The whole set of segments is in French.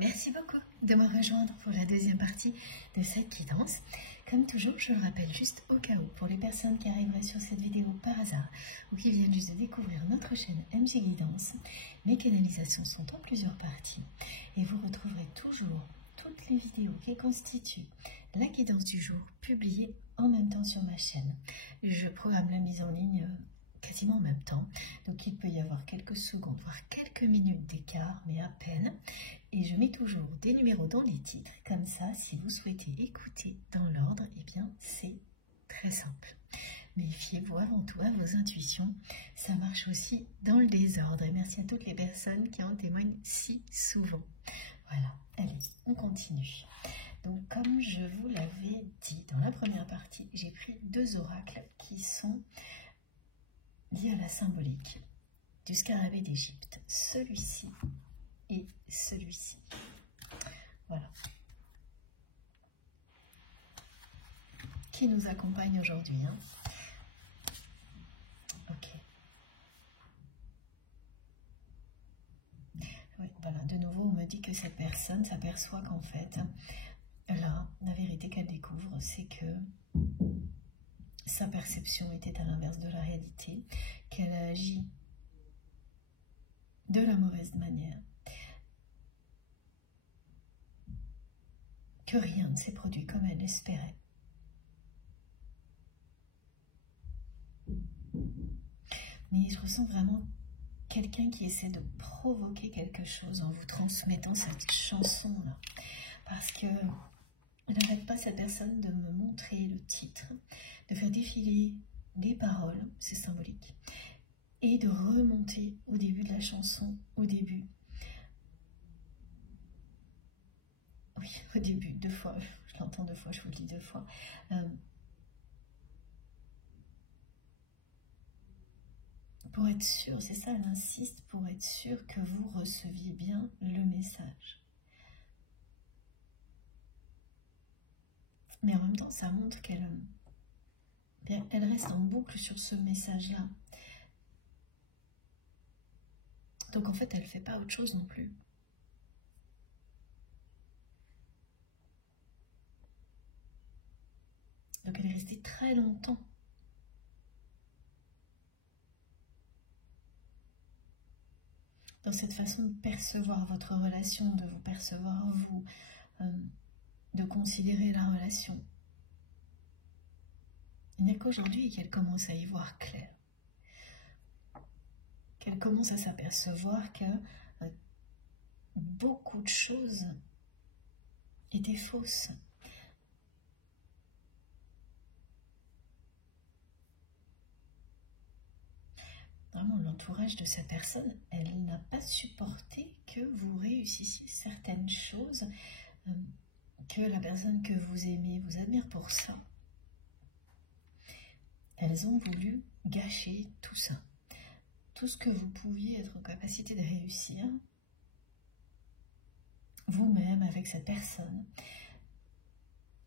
Merci beaucoup de me rejoindre pour la deuxième partie de cette guidance. Comme toujours, je le rappelle juste au cas où, pour les personnes qui arriveraient sur cette vidéo par hasard ou qui viennent juste de découvrir notre chaîne MG Guidance, mes canalisations sont en plusieurs parties et vous retrouverez toujours toutes les vidéos qui constituent la guidance du jour publiées en même temps sur ma chaîne. Je programme la mise en ligne quasiment en même temps, donc il peut y avoir quelques secondes, voire quelques minutes d'écart, mais à peine. Et je mets toujours des numéros dans les titres, comme ça, si vous souhaitez écouter dans l'ordre, eh bien c'est très simple. Mais fiez-vous avant tout à vos intuitions, ça marche aussi dans le désordre. Et merci à toutes les personnes qui en témoignent si souvent. Voilà, allez, on continue. Donc comme je vous l'avais dit dans la première partie, j'ai pris deux oracles qui sont liés à la symbolique du scarabée d'Égypte. Celui-ci et celui-ci. Voilà. Qui nous accompagne aujourd'hui, hein. Ok. Oui, voilà, de nouveau, on me dit que cette personne s'aperçoit qu'en fait, là, la vérité qu'elle découvre, c'est que sa perception était à l'inverse de la réalité, qu'elle a agi de la mauvaise manière, que rien ne s'est produit comme elle l'espérait. Mais je ressens vraiment quelqu'un qui essaie de provoquer quelque chose en vous transmettant cette chanson-là. Parce que n'arrête pas cette personne de me montrer le titre, de faire défiler les paroles, c'est symbolique, et de remonter au début de la chanson, au début. Oui, au début, deux fois, je l'entends deux fois, je vous le dis deux fois. Pour être sûr, c'est ça, elle insiste, pour être sûr que vous receviez bien le message. Mais en même temps, ça montre qu'elle reste en boucle sur ce message-là. Donc en fait, elle ne fait pas autre chose non plus. Donc elle est restée très longtemps dans cette façon de percevoir votre relation, de vous percevoir vous, de considérer la relation. Il n'y a qu'aujourd'hui qu'elle commence à y voir clair. Qu'elle commence à s'apercevoir que beaucoup de choses étaient fausses. Vraiment, l'entourage de cette personne, elle n'a pas supporté que vous réussissiez certaines choses, que la personne que vous aimez vous admire pour ça. Elles ont voulu gâcher tout ça. Tout ce que vous pouviez être en capacité de réussir, vous-même, avec cette personne,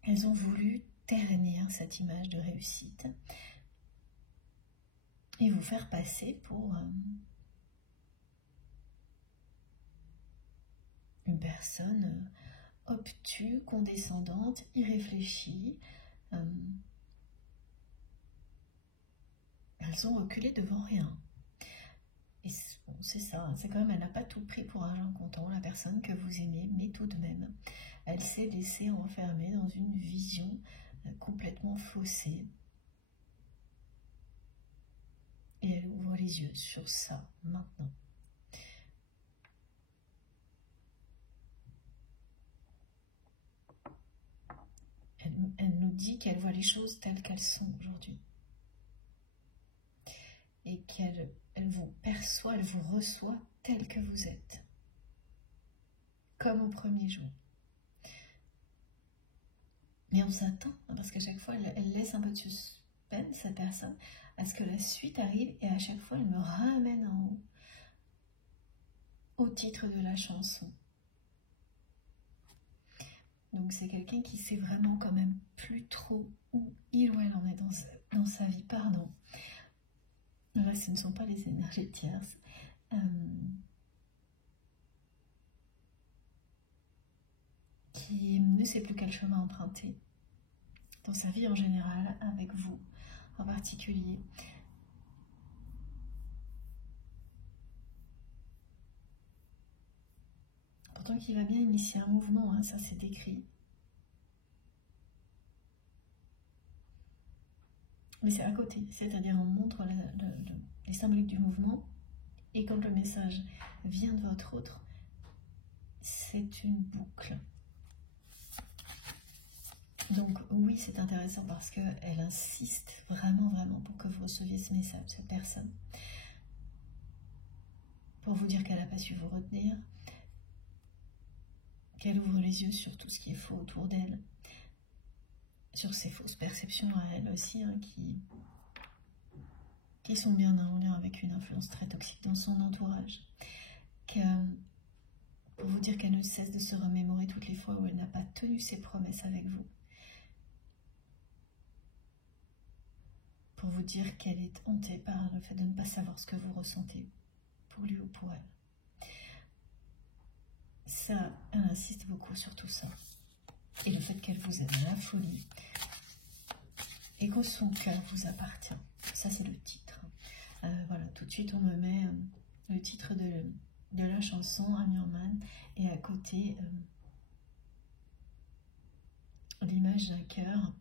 elles ont voulu ternir cette image de réussite et vous faire passer pour une personne obtuse, condescendante, irréfléchie. Elles ont reculé devant rien. Et bon, c'est ça, c'est quand même, elle n'a pas tout pris pour argent comptant, la personne que vous aimez, mais tout de même, elle s'est laissée enfermer dans une vision complètement faussée. Et elle ouvre les yeux sur ça, maintenant. Elle nous dit qu'elle voit les choses telles qu'elles sont aujourd'hui. Et qu'elle vous perçoit, elle vous reçoit tel que vous êtes. Comme au premier jour. Mais on s'attend, parce qu'à chaque fois, elle laisse un peu de suspense, cette personne, à ce que la suite arrive, et à chaque fois, elle me ramène en haut, au titre de la chanson. Donc c'est quelqu'un qui sait vraiment quand même plus trop où il ou elle en est dans sa vie, pardon. Là, ce ne sont pas les énergies tierces. qui ne sait plus quel chemin emprunter dans sa vie en général, avec vous en particulier. Pourtant qu'il va bien initier un mouvement, hein, ça c'est décrit. Mais c'est à côté, c'est-à-dire on montre les symboliques du mouvement, et quand le message vient de votre autre, c'est une boucle. Donc oui, c'est intéressant parce qu'elle insiste vraiment, vraiment pour que vous receviez ce message, cette personne. Pour vous dire qu'elle n'a pas su vous retenir, qu'elle ouvre les yeux sur tout ce qui est faux autour d'elle, sur ses fausses perceptions à elle aussi, hein, qui sont bien en lien avec une influence très toxique dans son entourage. Pour vous dire qu'elle ne cesse de se remémorer toutes les fois où elle n'a pas tenu ses promesses avec vous. Pour vous dire qu'elle est hantée par le fait de ne pas savoir ce que vous ressentez, pour lui ou pour elle. Ça, elle insiste beaucoup sur tout ça. Et le fait qu'elle vous aide à la folie. Et que son cœur vous appartient. Ça, c'est le titre. Voilà, tout de suite, on me met le titre de la chanson, Amir Man, et à côté, l'image d'un cœur.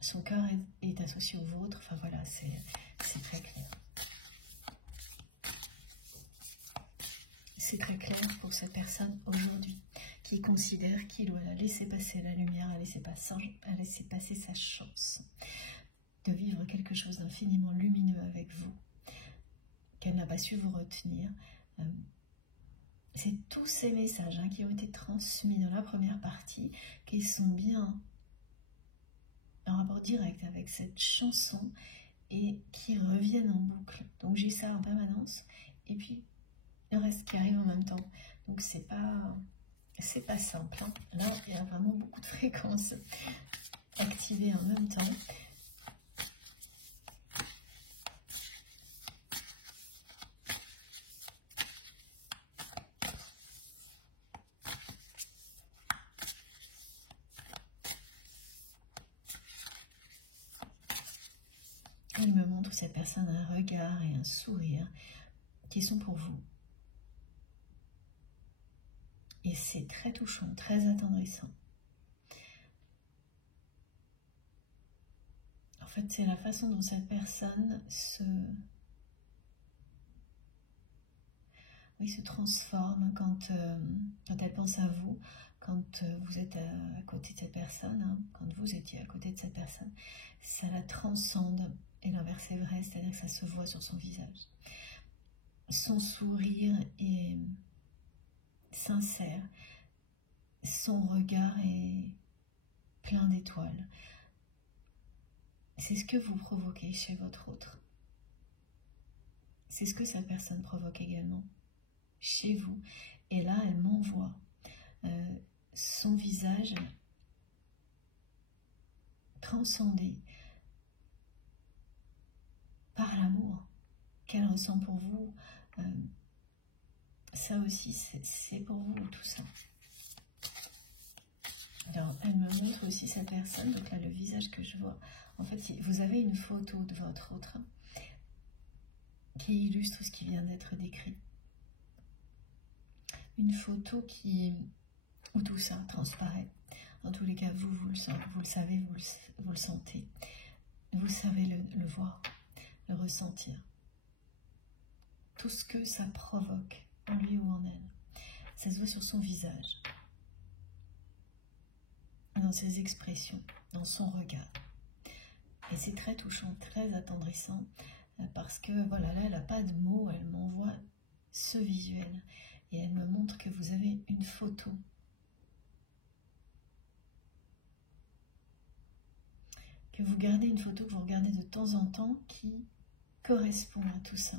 Son cœur est associé au vôtre. Enfin, voilà, c'est très clair. C'est très clair pour cette personne aujourd'hui qui considère qu'il doit la laisser passer la lumière, à laisser passer sa chance de vivre quelque chose d'infiniment lumineux avec vous, qu'elle n'a pas su vous retenir. C'est tous ces messages qui ont été transmis dans la première partie qui sont bien en rapport direct avec cette chanson et qui reviennent en boucle. Donc j'ai ça en permanence et puis le reste qui arrive en même temps. Donc c'est pas simple. Hein. Là, il y a vraiment beaucoup de fréquences activées en même temps. Il me montre cette personne un regard et un sourire qui sont pour vous. Et c'est très touchant, très attendrissant. En fait, c'est la façon dont cette personne se transforme quand elle pense à vous, quand vous êtes à côté de cette personne, hein, quand vous étiez à côté de cette personne. Ça la transcende. Et l'inverse est vrai, c'est-à-dire que ça se voit sur son visage. Son sourire est sincère, son regard est plein d'étoiles. C'est ce que vous provoquez chez votre autre. C'est ce que cette personne provoque également chez vous. Et là, elle m'envoie son visage transcendé par l'amour qu'elle ressent pour vous. Ça aussi, c'est pour vous tout ça. Alors, elle me montre aussi cette personne, donc là, le visage que je vois. En fait, vous avez une photo de votre autre qui illustre ce qui vient d'être décrit. Une photo où tout ça transparaît. En tous les cas, vous le savez, vous le sentez. Vous savez le voir, le ressentir. Tout ce que ça provoque en lui ou en elle. Ça se voit sur son visage, dans ses expressions, dans son regard. Et c'est très touchant, très attendrissant, parce que voilà, là, elle n'a pas de mots, elle m'envoie ce visuel. Et elle me montre que vous avez une photo. Que vous gardez une photo, que vous regardez de temps en temps, qui correspond à tout ça.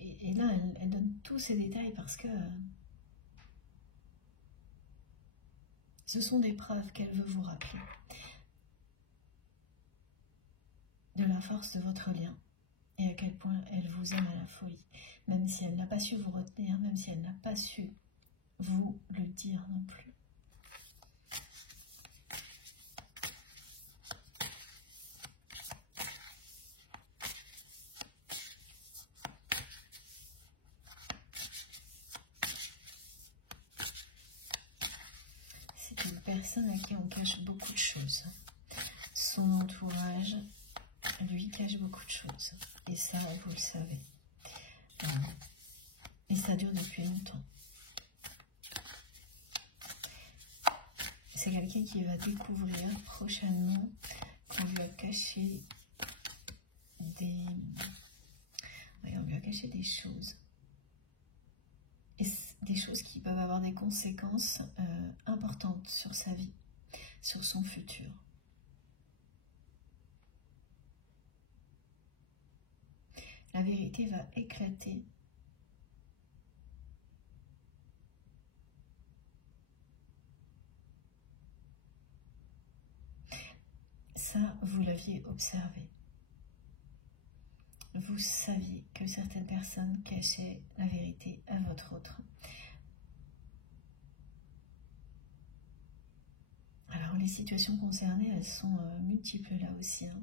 Et là, elle donne tous ces détails parce que ce sont des preuves qu'elle veut vous rappeler de la force de votre lien et à quel point elle vous aime à la folie. Même si elle n'a pas su vous retenir, même si elle n'a pas su vous le dire non plus. C'est une personne à qui on cache beaucoup de choses. Son entourage lui cache beaucoup de choses. Et ça, vous le savez. Et ça dure depuis longtemps. C'est quelqu'un qui va découvrir prochainement qu'on lui a caché des choses. Et des choses qui peuvent avoir des conséquences importantes sur sa vie, sur son futur. La vérité va éclater. Ça, vous l'aviez observé. Vous saviez que certaines personnes cachaient la vérité à votre autre. Alors, les situations concernées, elles sont multiples là aussi. Hein.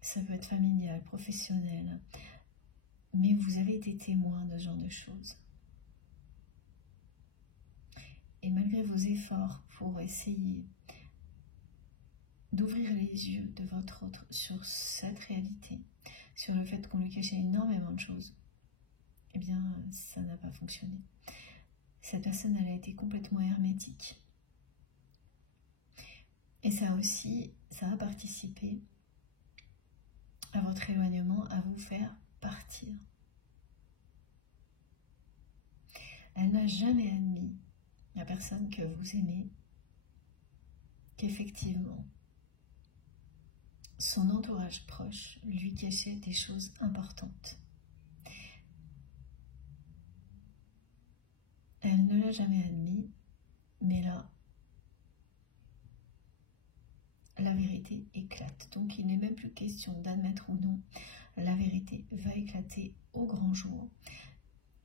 Ça peut être familial, professionnel. Mais vous avez été témoin de ce genre de choses. Et malgré vos efforts pour essayer d'ouvrir les yeux de votre autre sur cette réalité, sur le fait qu'on lui cachait énormément de choses, eh bien, ça n'a pas fonctionné. Cette personne, elle a été complètement hermétique. Et ça aussi, ça a participé à votre éloignement, à vous faire partir. Elle n'a jamais admis, la personne que vous aimez, qu'effectivement, son entourage proche lui cachait des choses importantes. Elle ne l'a jamais admis, mais là, la vérité éclate. Donc il n'est même plus question d'admettre ou non, la vérité va éclater au grand jour.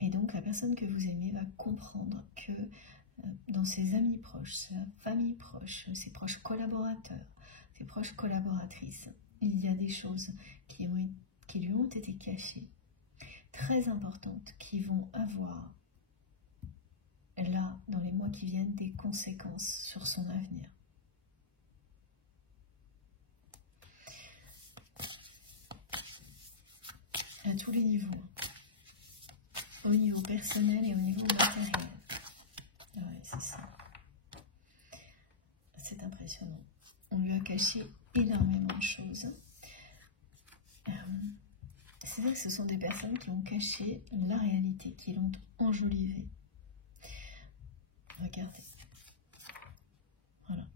Et donc la personne que vous aimez va comprendre que dans ses amis proches, sa famille proche, ses proches collaborateurs, ses proches collaboratrices, il y a des choses qui lui ont été cachées, très importantes, qui vont avoir, là, dans les mois qui viennent, des conséquences sur son avenir. À tous les niveaux, au niveau personnel et au niveau matériel. Ouais, c'est ça. C'est impressionnant. On lui a caché énormément de choses. C'est vrai que ce sont des personnes qui ont caché la réalité, qui l'ont enjolivée. Regardez. Voilà.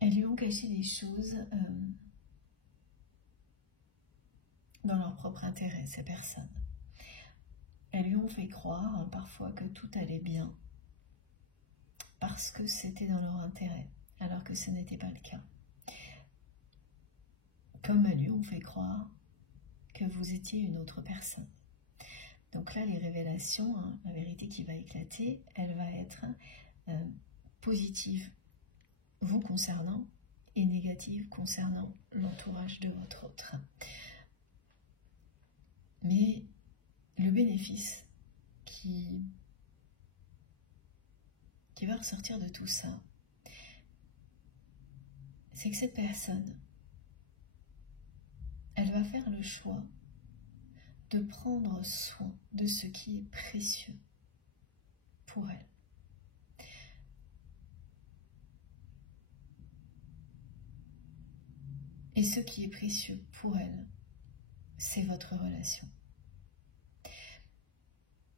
Elles lui ont caché des choses dans leur propre intérêt, ces personnes. Elles lui ont fait croire parfois que tout allait bien parce que c'était dans leur intérêt, alors que ce n'était pas le cas. Comme elles lui ont fait croire que vous étiez une autre personne. Donc là, les révélations, hein, la vérité qui va éclater, elle va être positive vous concernant et négative concernant l'entourage de votre autre. Mais le bénéfice qui va ressortir de tout ça, c'est que cette personne, elle va faire le choix de prendre soin de ce qui est précieux pour elle. Et ce qui est précieux pour elle, c'est votre relation.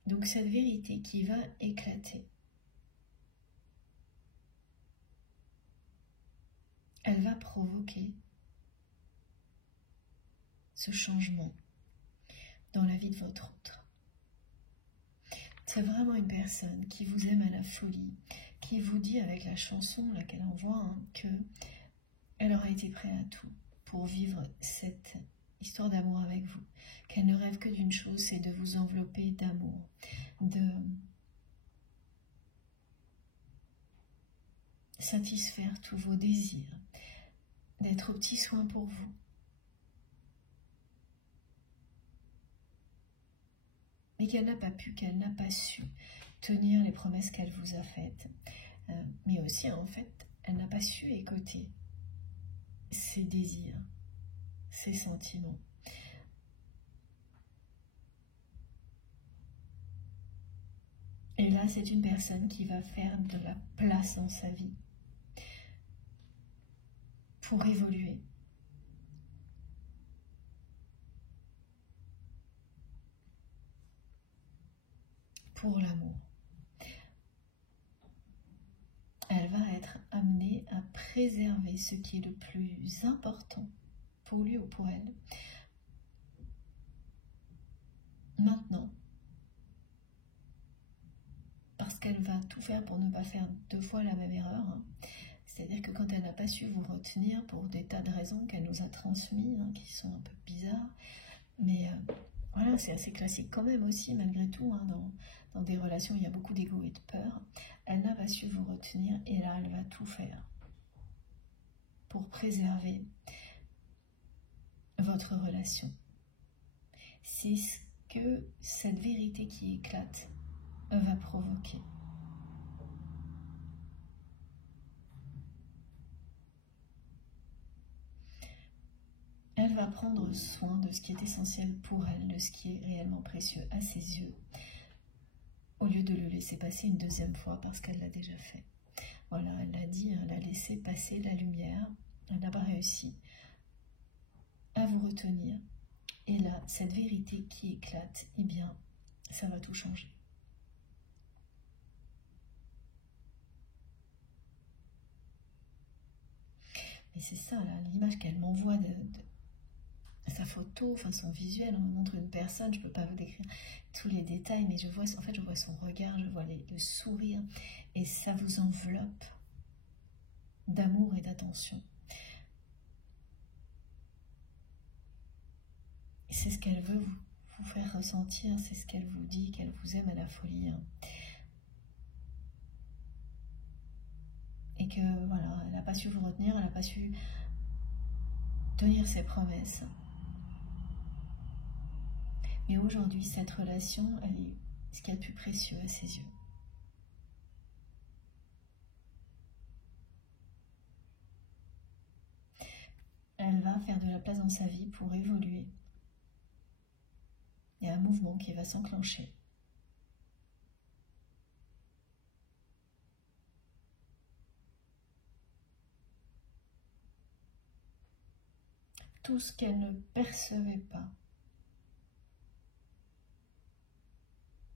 Donc cette vérité qui va éclater, elle va provoquer ce changement dans la vie de votre autre. C'est vraiment une personne qui vous aime à la folie, qui vous dit avec la chanson là qu'elle envoie que elle aura été prête à tout pour vivre cette histoire d'amour avec vous, qu'elle ne rêve que d'une chose, c'est de vous envelopper d'amour, de satisfaire tous vos désirs, d'être au petit soin pour vous. Mais qu'elle n'a pas pu, qu'elle n'a pas su tenir les promesses qu'elle vous a faites. Mais aussi, en fait, elle n'a pas su écouter ses désirs, ses sentiments. Et là, c'est une personne qui va faire de la place dans sa vie pour évoluer. Pour l'amour. Elle va être amenée à préserver ce qui est le plus important pour lui ou pour elle. Maintenant. Parce qu'elle va tout faire pour ne pas faire 2 fois la même erreur. C'est-à-dire que quand elle n'a pas su vous retenir pour des tas de raisons qu'elle nous a transmises, qui sont un peu bizarres, mais voilà, c'est assez classique quand même aussi, malgré tout, dans des relations où il y a beaucoup d'ego et de peur. Elle n'a pas su vous retenir et là, elle va tout faire pour préserver votre relation. C'est ce que cette vérité qui éclate va provoquer. Elle va prendre soin de ce qui est essentiel pour elle, de ce qui est réellement précieux à ses yeux, au lieu de le laisser passer une 2e fois parce qu'elle l'a déjà fait. Voilà, elle l'a dit, elle a laissé passer la lumière, elle n'a pas réussi à vous retenir. Et là, cette vérité qui éclate, eh bien, ça va tout changer. Mais c'est ça, l'image qu'elle m'envoie de sa photo, enfin son visuel, on me montre une personne, je ne peux pas vous décrire tous les détails, mais je vois son regard, je vois le sourire, et ça vous enveloppe d'amour et d'attention. C'est ce qu'elle veut vous faire ressentir, c'est ce qu'elle vous dit, qu'elle vous aime à la folie. Et que voilà, elle n'a pas su vous retenir, elle n'a pas su tenir ses promesses. Mais aujourd'hui, cette relation, elle est ce qu'il y a de plus précieux à ses yeux. Elle va faire de la place dans sa vie pour évoluer. Il y a un mouvement qui va s'enclencher. Tout ce qu'elle ne percevait pas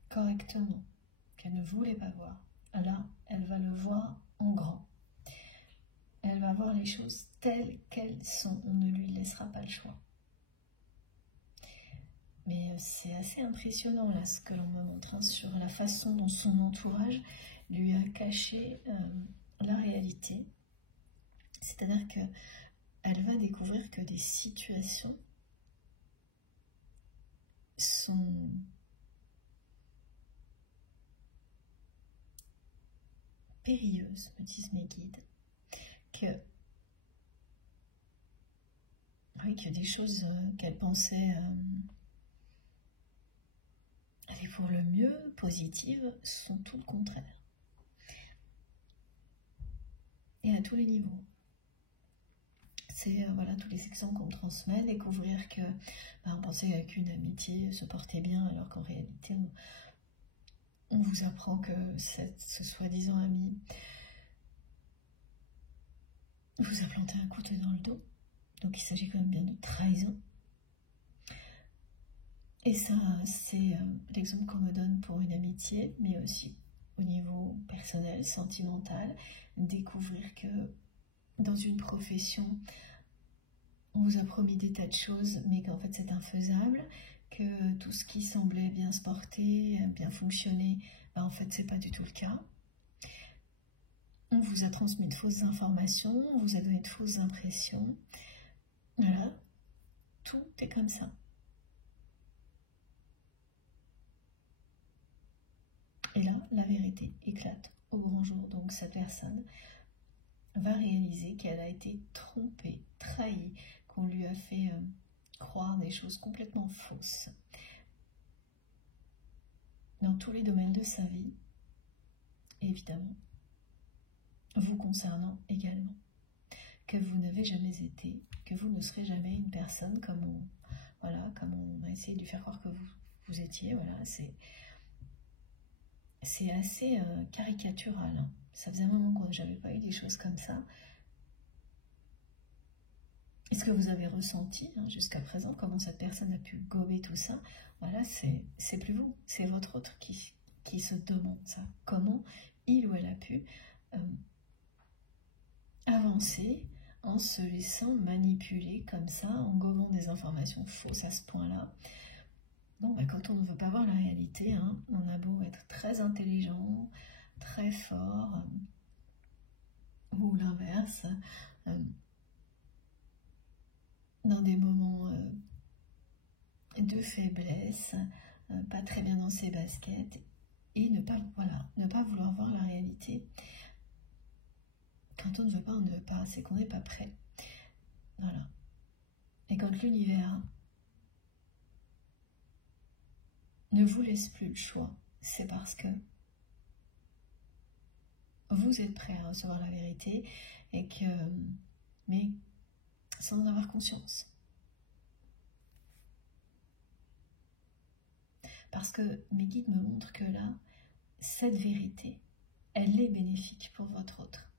correctement, qu'elle ne voulait pas voir, là, elle va le voir en grand. Elle va voir les choses telles qu'elles sont. On ne lui laissera pas le choix. Mais c'est assez impressionnant là ce que l'on me montre sur la façon dont son entourage lui a caché la réalité. C'est-à-dire qu'elle va découvrir que des situations sont périlleuses, me disent mes guides, qu'il y a des choses qu'elle pensait aller pour le mieux, positives, sont tout le contraire. Et à tous les niveaux. C'est voilà, tous les exemples qu'on transmet, découvrir que on pensait qu'une amitié se portait bien, alors qu'en réalité, on vous apprend que ce soi-disant ami vous a planté un couteau dans le dos. Donc il s'agit quand même bien de trahison. Et ça, c'est l'exemple qu'on me donne pour une amitié, mais aussi au niveau personnel, sentimental, découvrir que dans une profession, on vous a promis des tas de choses, mais qu'en fait c'est infaisable, que tout ce qui semblait bien se porter, bien fonctionner, en fait c'est pas du tout le cas. On vous a transmis de fausses informations, on vous a donné de fausses impressions. Voilà, tout est comme ça. Et là, la vérité éclate au grand jour. Donc cette personne va réaliser qu'elle a été trompée, trahie, qu'on lui a fait croire des choses complètement fausses. Dans tous les domaines de sa vie, évidemment, vous concernant également. Que vous n'avez jamais été, que vous ne serez jamais une personne comme on a essayé de lui faire croire que vous étiez. Voilà, c'est assez caricatural. Hein. Ça faisait un moment que j'avais pas eu des choses comme ça. Et ce que vous avez ressenti jusqu'à présent, comment cette personne a pu gober tout ça, voilà, c'est plus vous, c'est votre autre qui se demande ça. Comment il ou elle a pu avancer en se laissant manipuler comme ça, en gobant des informations fausses à ce point-là. Bon, bah, quand on ne veut pas voir la réalité, hein, on a beau être très intelligent, très fort, ou l'inverse, dans des moments de faiblesse, pas très bien dans ses baskets, et ne pas vouloir voir la réalité. Quand on ne veut pas, on ne veut pas, c'est qu'on n'est pas prêt. Voilà. Et quand l'univers ne vous laisse plus le choix, c'est parce que vous êtes prêt à recevoir la vérité, mais sans en avoir conscience. Parce que mes guides me montrent que là, cette vérité, elle est bénéfique pour votre autre.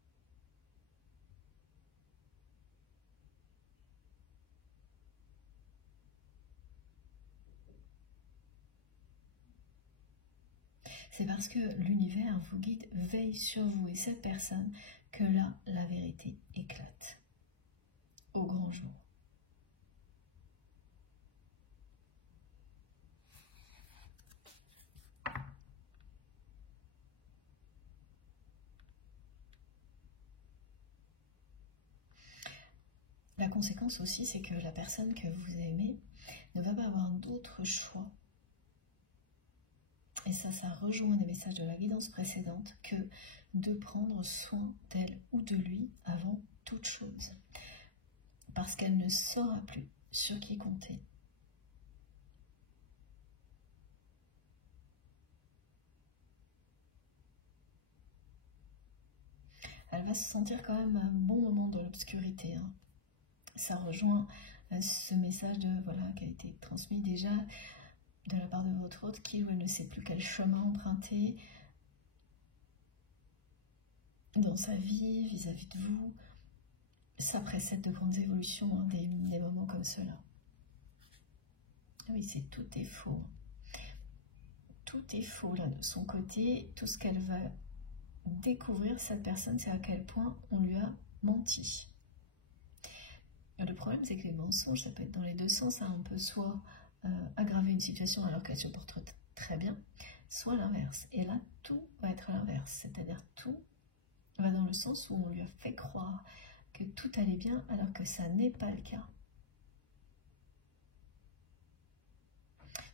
C'est parce que l'univers vous guide, veille sur vous et cette personne, que là, la vérité éclate au grand jour. La conséquence aussi, c'est que la personne que vous aimez ne va pas avoir d'autre choix. Et ça rejoint les messages de la guidance précédente, que de prendre soin d'elle ou de lui avant toute chose. Parce qu'elle ne saura plus sur qui compter. Elle va se sentir quand même un bon moment dans l'obscurité. Hein. Ça rejoint ce message qui a été transmis déjà de la part de votre autre, qui ou elle ne sait plus quel chemin emprunter dans sa vie, vis-à-vis de vous. Ça précède de grandes évolutions, hein, des moments comme cela. Oui, tout est faux. Tout est faux là de son côté. Tout ce qu'elle va découvrir, cette personne, c'est à quel point on lui a menti. Le problème, c'est que les mensonges, ça peut être dans les deux sens. Hein. On peut soit aggraver une situation alors qu'elle se porte très bien, soit l'inverse. Et là, tout va être l'inverse. C'est-à-dire tout va dans le sens où on lui a fait croire que tout allait bien alors que ça n'est pas le cas.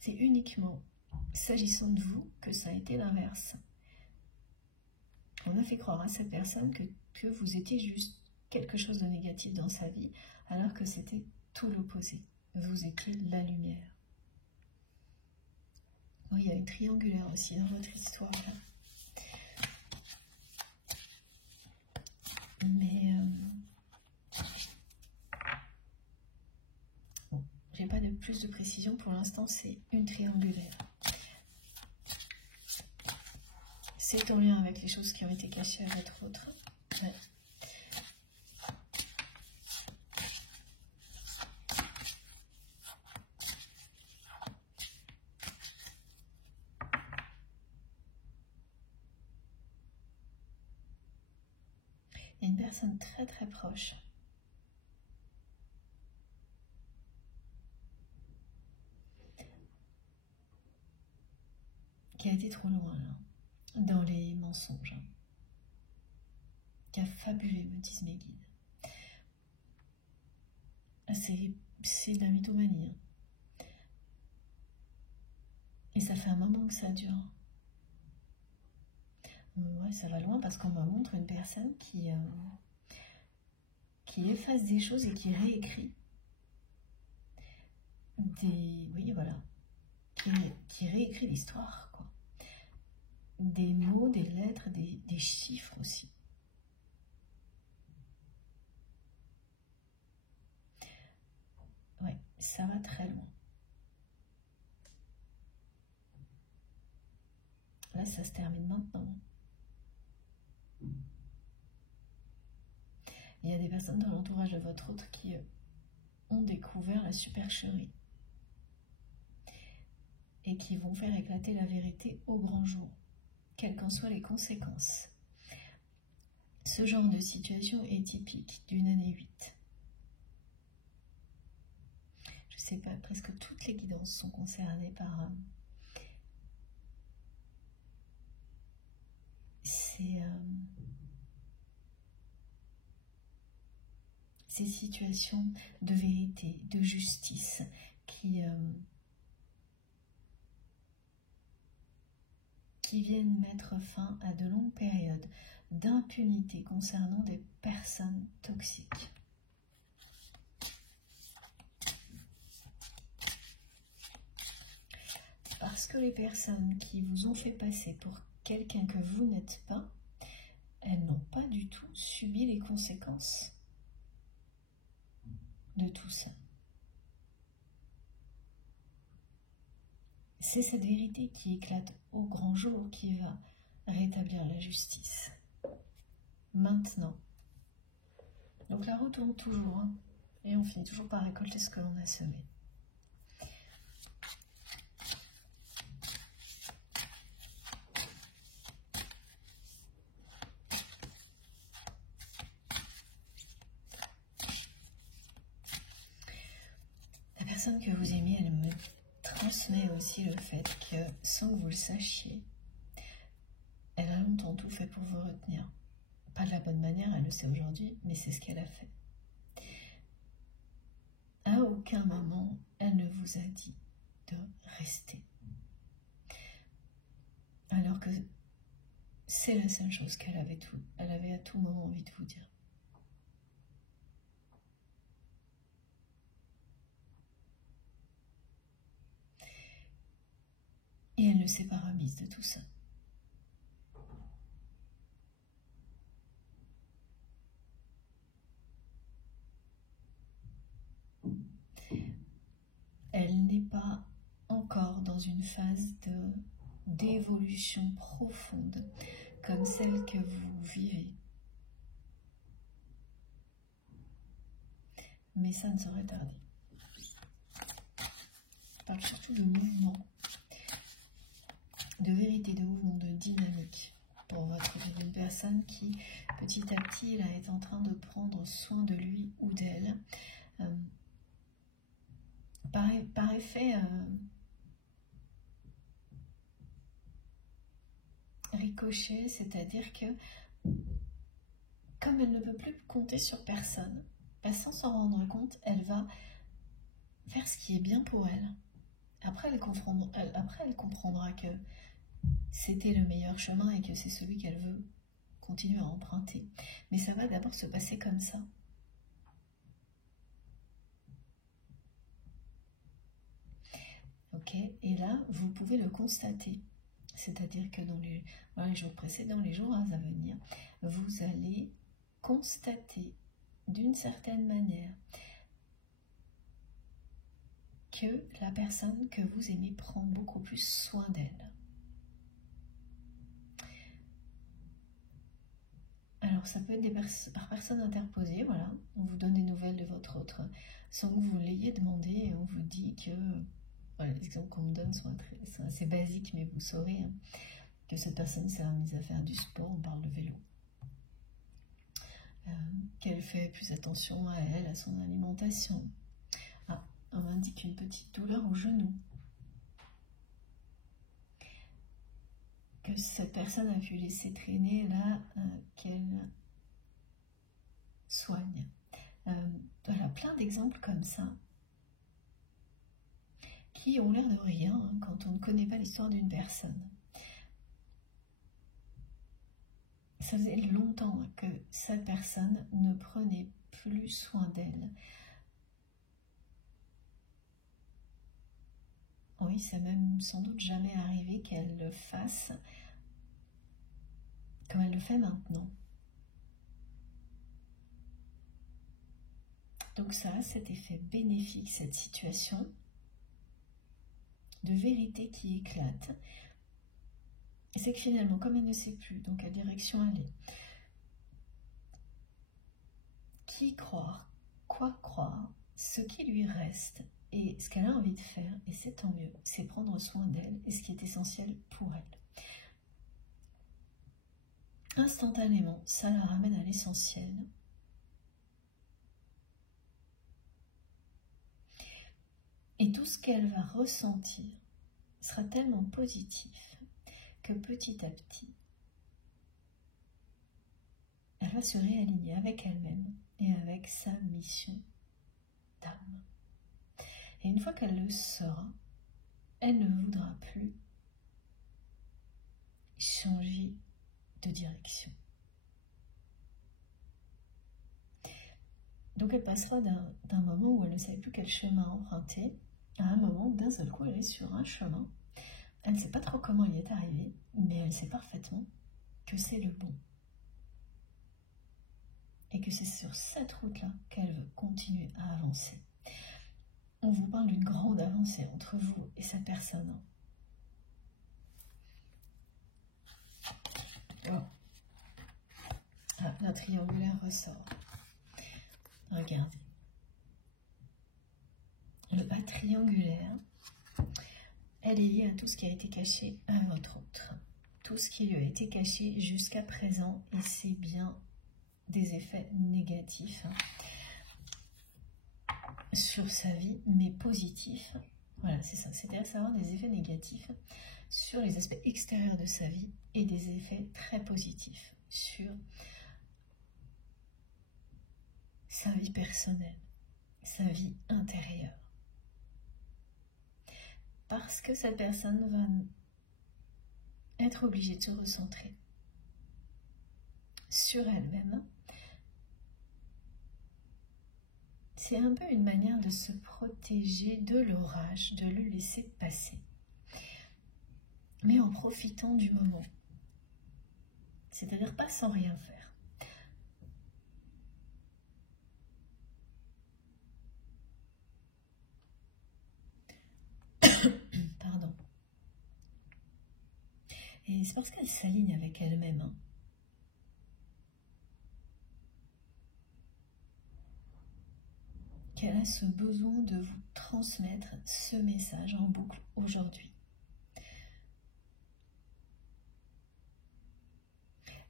C'est uniquement s'agissant de vous que ça a été l'inverse. On a fait croire à cette personne que vous étiez juste quelque chose de négatif dans sa vie, alors que c'était tout l'opposé. Vous étiez la lumière. Bon, il y a une triangulaire aussi dans votre histoire. Là. Mais bon, j'ai pas de plus de précision pour l'instant, c'est une triangulaire. C'est en lien avec les choses qui ont été cachées à votre autre. Ouais. Il y a une personne très très proche qui a été trop loin là, dans les mensonges. qui a fabulé, me disent mes guides. C'est de la mythomanie. Hein. Et ça fait un moment que ça dure. Ouais, ça va loin parce qu'on me montre une personne qui efface des choses et qui réécrit oui, voilà, qui réécrit l'histoire, quoi. Des mots, des lettres, des chiffres aussi. Ouais, ça va très loin. Là, ça se termine maintenant. Il y a des personnes dans l'entourage de votre autre qui ont découvert la supercherie et qui vont faire éclater la vérité au grand jour, quelles qu'en soient les conséquences. Ce genre de situation est typique d'une année 8. Je sais pas, presque toutes les guidances sont concernées par ces situations de vérité, de justice qui viennent mettre fin à de longues périodes d'impunité concernant des personnes toxiques. Parce que les personnes qui vous ont fait passer pour quelqu'un que vous n'êtes pas, elles n'ont pas du tout subi les conséquences de tout ça. C'est cette vérité qui éclate au grand jour qui va rétablir la justice. Maintenant. Donc la roue tourne toujours, hein, et on finit toujours par récolter ce que l'on a semé. La personne que vous aimez, elle me transmet aussi le fait que, sans que vous le sachiez, elle a longtemps tout fait pour vous retenir. Pas de la bonne manière, elle le sait aujourd'hui, mais c'est ce qu'elle a fait. À aucun moment, elle ne vous a dit de rester. Alors que c'est la seule chose qu'elle avait elle avait à tout moment envie de vous dire. Et elle ne s'est pas remise de tout ça. Elle n'est pas encore dans une phase d'évolution profonde comme celle que vous vivez. Mais ça ne saurait tarder. Je parle surtout de mouvement, de vérité, de mouvement, de dynamique pour votre vie, d'une personne qui, petit à petit, là, est en train de prendre soin de lui ou d'elle. Par effet ricochet, c'est-à-dire que comme elle ne peut plus compter sur personne, sans s'en rendre compte, elle va faire ce qui est bien pour elle. Après, elle comprendra que c'était le meilleur chemin et que c'est celui qu'elle veut continuer à emprunter. Mais ça va d'abord se passer comme ça. Ok, et là, vous pouvez le constater. C'est-à-dire que dans les jours précédents, les jours à venir, vous allez constater d'une certaine manière que la personne que vous aimez prend beaucoup plus soin d'elle. Alors ça peut être par personne interposée, voilà, on vous donne des nouvelles de votre autre sans que vous l'ayez demandé et on vous dit que, voilà, les exemples qu'on me donne sont assez basiques, mais vous saurez hein, que cette personne s'est remise à faire du sport, on parle de vélo. Qu'elle fait plus attention à elle, à son alimentation. Ah, on m'indique une petite douleur au genou. Que cette personne a pu laisser traîner là, qu'elle plein d'exemples comme ça qui ont l'air de rien hein, quand on ne connaît pas l'histoire d'une personne. Ça faisait longtemps que cette personne ne prenait plus soin d'elle. Oui, c'est même sans doute jamais arrivé qu'elle le fasse comme elle le fait maintenant. Donc ça a cet effet bénéfique, cette situation de vérité qui éclate. Et c'est que finalement, comme elle ne sait plus dans quelle direction aller, qui croire, quoi croire, ce qui lui reste et ce qu'elle a envie de faire, et c'est tant mieux, c'est prendre soin d'elle et ce qui est essentiel pour elle. Instantanément, ça la ramène à l'essentiel. Et tout ce qu'elle va ressentir sera tellement positif que petit à petit, elle va se réaligner avec elle-même et avec sa mission d'âme. Et une fois qu'elle le saura, elle ne voudra plus changer de direction. Donc elle passera d'un moment où elle ne savait plus quel chemin emprunter à un moment où d'un seul coup elle est sur un chemin. Elle ne sait pas trop comment il est arrivé, mais elle sait parfaitement que c'est le bon. Et que c'est sur cette route-là qu'elle veut continuer à avancer. On vous parle d'une grande avancée entre vous et cette personne. Oh. Ah, la triangulaire ressort. Regardez. Le A triangulaire, elle est liée à tout ce qui a été caché à votre autre. Tout ce qui lui a été caché jusqu'à présent, et c'est bien des effets négatifs sur sa vie, mais positifs. Voilà, c'est ça. C'est-à-dire que ça va avoir des effets négatifs sur les aspects extérieurs de sa vie et des effets très positifs sur sa vie personnelle, sa vie intérieure. Parce que cette personne va être obligée de se recentrer sur elle-même. C'est un peu une manière de se protéger de l'orage, de le laisser passer. Mais en profitant du moment. C'est-à-dire pas sans rien faire. Pardon. Et c'est parce qu'elle s'aligne avec elle-même. Hein. Qu'elle a ce besoin de vous transmettre ce message en boucle aujourd'hui.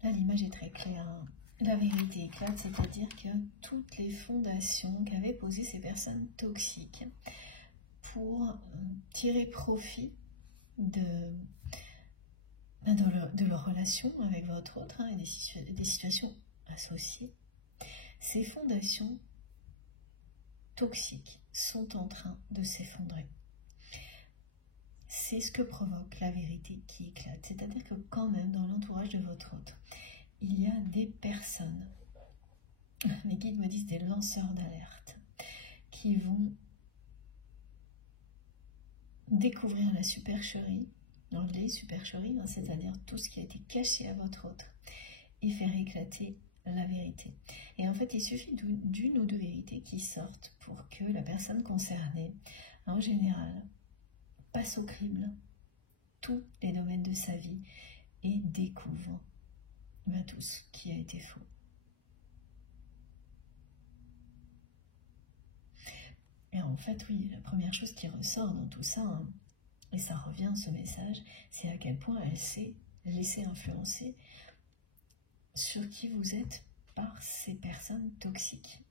Là, l'image est très claire. Hein. La vérité éclate, c'est-à-dire que toutes les fondations qu'avaient posées ces personnes toxiques pour tirer profit de leur relation avec votre autre hein, et des situations associées, ces fondations toxiques sont en train de s'effondrer. C'est ce que provoque la vérité qui éclate. C'est-à-dire que quand même, dans l'entourage de votre autre, il y a des personnes, mes guides me disent des lanceurs d'alerte, qui vont découvrir la supercherie, les supercheries, hein, c'est-à-dire tout ce qui a été caché à votre autre, et faire éclater la vérité. Et en fait, il suffit d'une ou deux vérités qui sortent pour que la personne concernée, en général, passe au crible tous les domaines de sa vie et découvre tout ce qui a été faux. Et en fait, oui, la première chose qui ressort dans tout ça, hein, et ça revient ce message, c'est à quel point elle s'est laissée influencer sur qui vous êtes par ces personnes toxiques.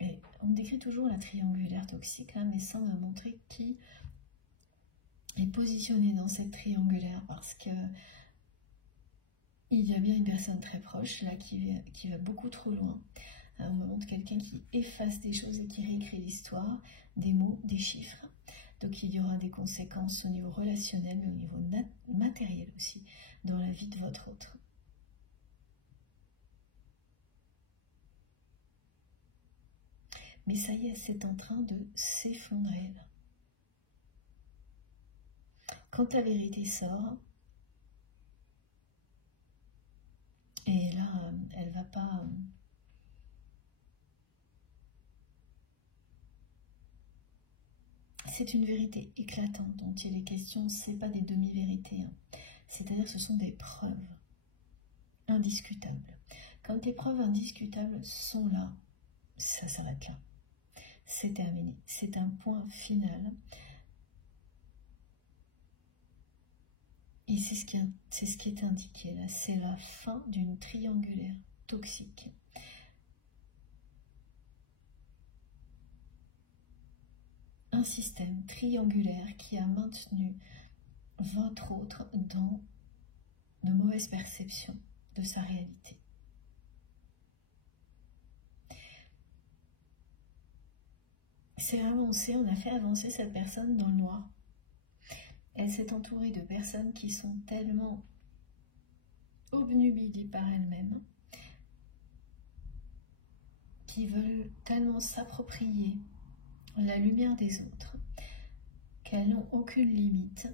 Et on décrit toujours la triangulaire toxique, là, mais sans me montrer qui est positionné dans cette triangulaire, parce que il y a bien une personne très proche, là, qui va beaucoup trop loin. remonte quelqu'un qui efface des choses et qui réécrit l'histoire, des mots, des chiffres. Donc il y aura des conséquences au niveau relationnel, mais au niveau matériel aussi, dans la vie de votre autre. Mais ça y est, c'est en train de s'effondrer là. Quand la vérité sort, et là, elle va pas... C'est une vérité éclatante dont il est question, c'est pas des demi-vérités. Hein. C'est-à-dire ce sont des preuves indiscutables. Quand les preuves indiscutables sont là, ça s'arrête là. C'est terminé. C'est un point final. Et c'est ce qui est indiqué là. C'est la fin d'une triangulaire toxique. Un système triangulaire qui a maintenu votre autre dans de mauvaises perceptions de sa réalité. C'est avancé, on a fait avancer cette personne dans le noir. Elle s'est entourée de personnes qui sont tellement obnubilées par elles-mêmes, qui veulent tellement s'approprier la lumière des autres, qu'elles n'ont aucune limite.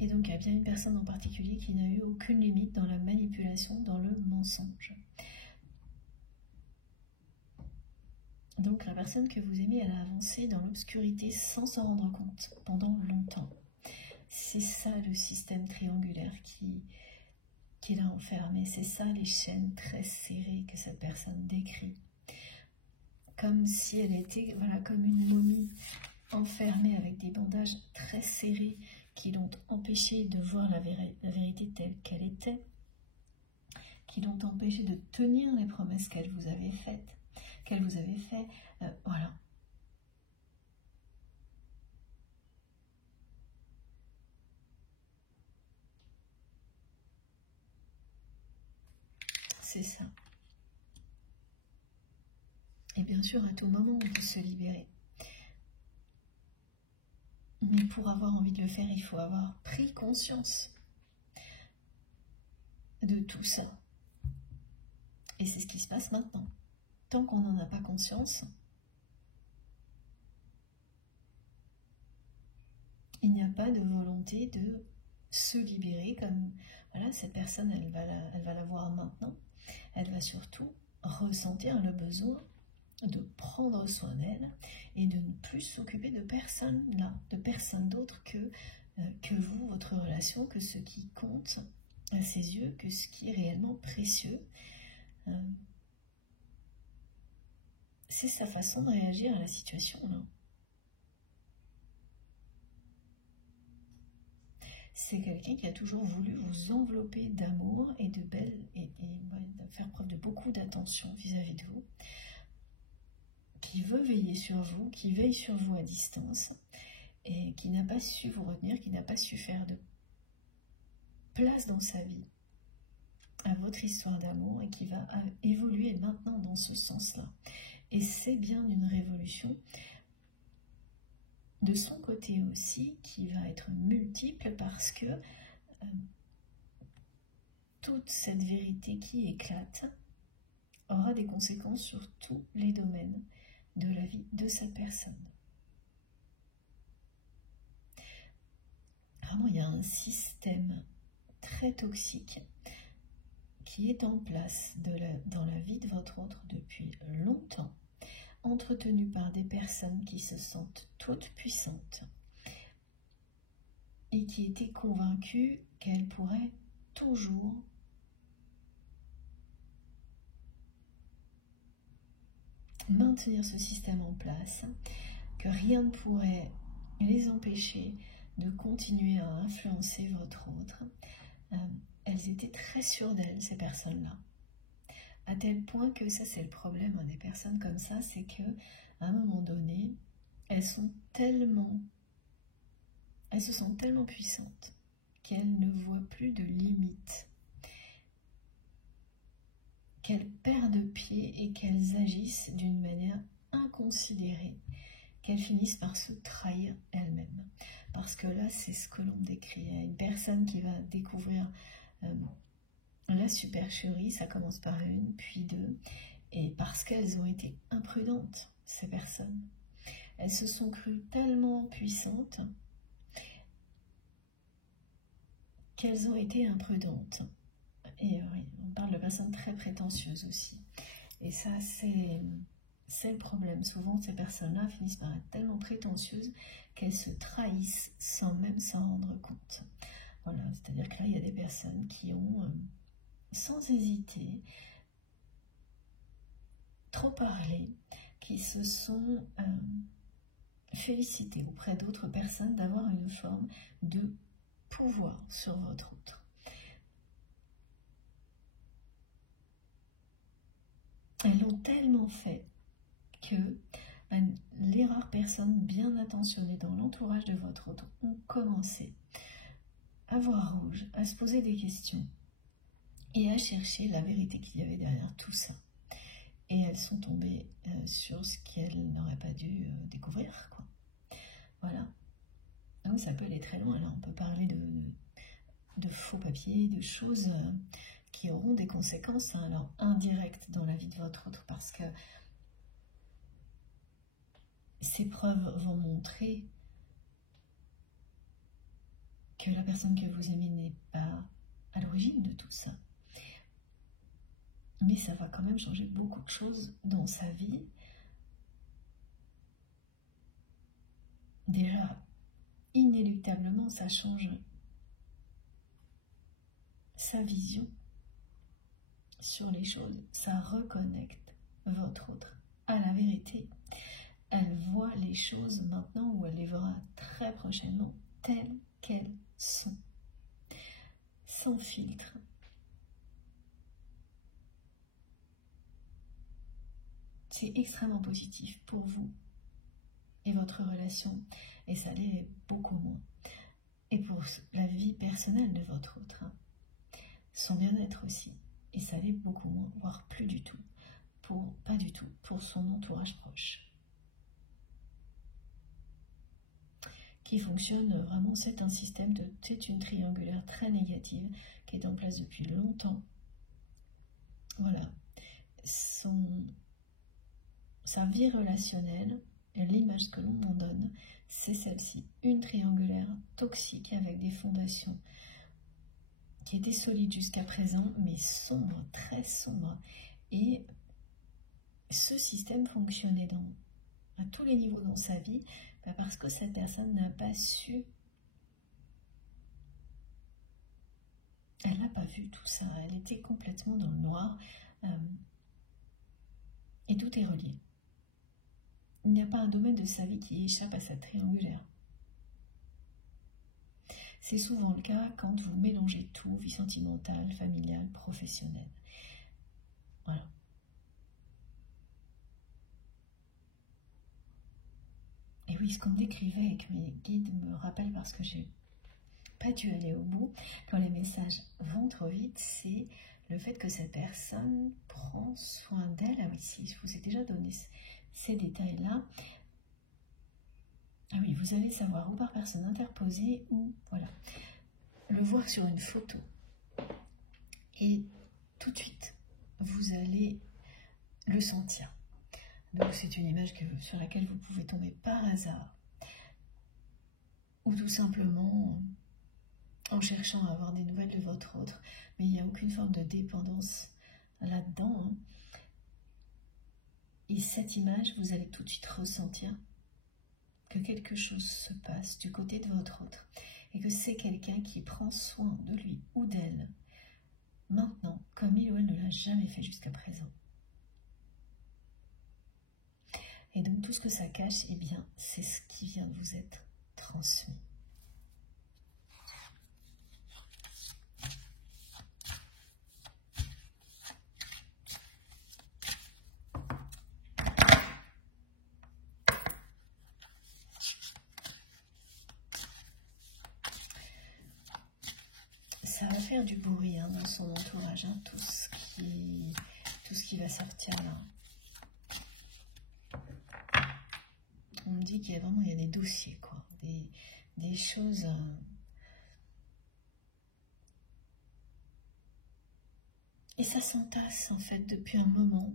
Et donc il y a bien une personne en particulier qui n'a eu aucune limite dans la manipulation, dans le mensonge. Donc la personne que vous aimez, elle a avancé dans l'obscurité sans s'en rendre compte pendant longtemps. C'est ça le système triangulaire qui l'a enfermé. C'est ça les chaînes très serrées que cette personne décrit. Comme si elle était comme une momie enfermée avec des bandages très serrés qui l'ont empêchée de voir la vérité telle qu'elle était, qui l'ont empêchée de tenir les promesses qu'elle vous avait faites. Voilà. C'est ça. Et bien sûr, à tout moment, on peut se libérer. Mais pour avoir envie de le faire, il faut avoir pris conscience de tout ça. Et c'est ce qui se passe maintenant. Tant qu'on n'en a pas conscience, il n'y a pas de volonté de se libérer. Comme voilà, cette personne, elle va la voir maintenant. Elle va surtout ressentir le besoin de prendre soin d'elle et de ne plus s'occuper de personne là, de personne d'autre que vous, votre relation, que ce qui compte à ses yeux, que ce qui est réellement précieux. C'est sa façon de réagir à la situation là. C'est quelqu'un qui a toujours voulu vous envelopper d'amour et de faire preuve de beaucoup d'attention vis-à-vis de vous, qui veut veiller sur vous, qui veille sur vous à distance, et qui n'a pas su vous retenir, qui n'a pas su faire de place dans sa vie à votre histoire d'amour, et qui va évoluer maintenant dans ce sens-là. Et c'est bien une révolution de son côté aussi, qui va être multiple, parce que toute cette vérité qui éclate aura des conséquences sur tous les domaines de la vie de cette personne. Vraiment, il y a un système très toxique qui est en place dans la vie de votre autre depuis longtemps, entretenu par des personnes qui se sentent toutes puissantes et qui étaient convaincues qu'elles pourraient toujours maintenir ce système en place, que rien ne pourrait les empêcher de continuer à influencer votre autre. Elles étaient très sûres d'elles, ces personnes-là. À tel point que ça, c'est le problème des personnes comme ça, c'est que à un moment donné, elles se sentent tellement puissantes qu'elles ne voient plus de limites. qu'elles perdent pied et qu'elles agissent d'une manière inconsidérée, qu'elles finissent par se trahir elles-mêmes. Parce que là, c'est ce que l'on décrit. Il y a une personne qui va découvrir la supercherie, ça commence par une, puis deux, et parce qu'elles ont été imprudentes, ces personnes. Elles se sont crues tellement puissantes qu'elles ont été imprudentes. Et oui, on parle de personnes très prétentieuses aussi. Et ça, c'est le problème. Souvent, ces personnes-là finissent par être tellement prétentieuses qu'elles se trahissent sans même s'en rendre compte. Voilà, c'est-à-dire que là, il y a des personnes qui ont, sans hésiter, trop parlé, qui se sont félicitées auprès d'autres personnes d'avoir une forme de pouvoir sur votre autre. Elles l'ont tellement fait que les rares personnes bien intentionnées dans l'entourage de votre autre ont commencé à voir rouge, à se poser des questions et à chercher la vérité qu'il y avait derrière tout ça. Et elles sont tombées sur ce qu'elles n'auraient pas dû découvrir, quoi. Voilà. Donc ça peut aller très loin. Là, on peut parler de faux papiers, de choses qui auront des conséquences alors indirectes dans la vie de votre autre, parce que ces preuves vont montrer que la personne que vous aimez n'est pas à l'origine de tout ça. Mais ça va quand même changer beaucoup de choses dans sa vie. Déjà, inéluctablement, ça change sa vision sur les choses. Ça reconnecte votre autre à la vérité. Elle voit les choses maintenant, ou elle les verra très prochainement, telles qu'elles sont, sans filtre. C'est extrêmement positif pour vous et votre relation, et ça l'est beaucoup moins. Et pour la vie personnelle de votre autre, son bien-être aussi, et ça l'est beaucoup moins, voire plus du tout, pas du tout, pour son entourage proche. Qui fonctionne vraiment, c'est un système c'est une triangulaire très négative qui est en place depuis longtemps. Voilà. Sa vie relationnelle, l'image que l'on en donne, c'est celle-ci, une triangulaire toxique avec des fondations qui étaient solides jusqu'à présent, mais sombres, très sombres. Et ce système fonctionnait à tous les niveaux dans sa vie, parce que cette personne n'a pas su, elle n'a pas vu tout ça, elle était complètement dans le noir, et tout est relié. Il n'y a pas un domaine de sa vie qui échappe à cette triangulaire. C'est souvent le cas quand vous mélangez tout, vie sentimentale, familiale, professionnelle. Voilà. Et oui, ce qu'on me décrivait et que mes guides me rappellent parce que j'ai pas dû aller au bout, quand les messages vont trop vite, c'est le fait que cette personne prend soin d'elle. Ah oui, si, je vous ai déjà donné ces détails-là. Ah oui, vous allez savoir ou par personne interposée ou, voilà, le voir sur une photo. Et tout de suite, vous allez le sentir. Donc c'est une image sur laquelle vous pouvez tomber par hasard. Ou tout simplement en cherchant à avoir des nouvelles de votre autre. Mais il n'y a aucune forme de dépendance là-dedans. Et cette image, vous allez tout de suite ressentir que quelque chose se passe du côté de votre autre. Et que c'est quelqu'un qui prend soin de lui ou d'elle maintenant, comme il ou elle ne l'a jamais fait jusqu'à présent. Et donc tout ce que ça cache, eh bien, c'est ce qui vient de vous être transmis. Ça va faire du bruit dans son entourage, tout ce qui qui va sortir là. On me dit qu'il y a vraiment des dossiers, quoi. Des choses... Et ça s'entasse, en fait, depuis un moment.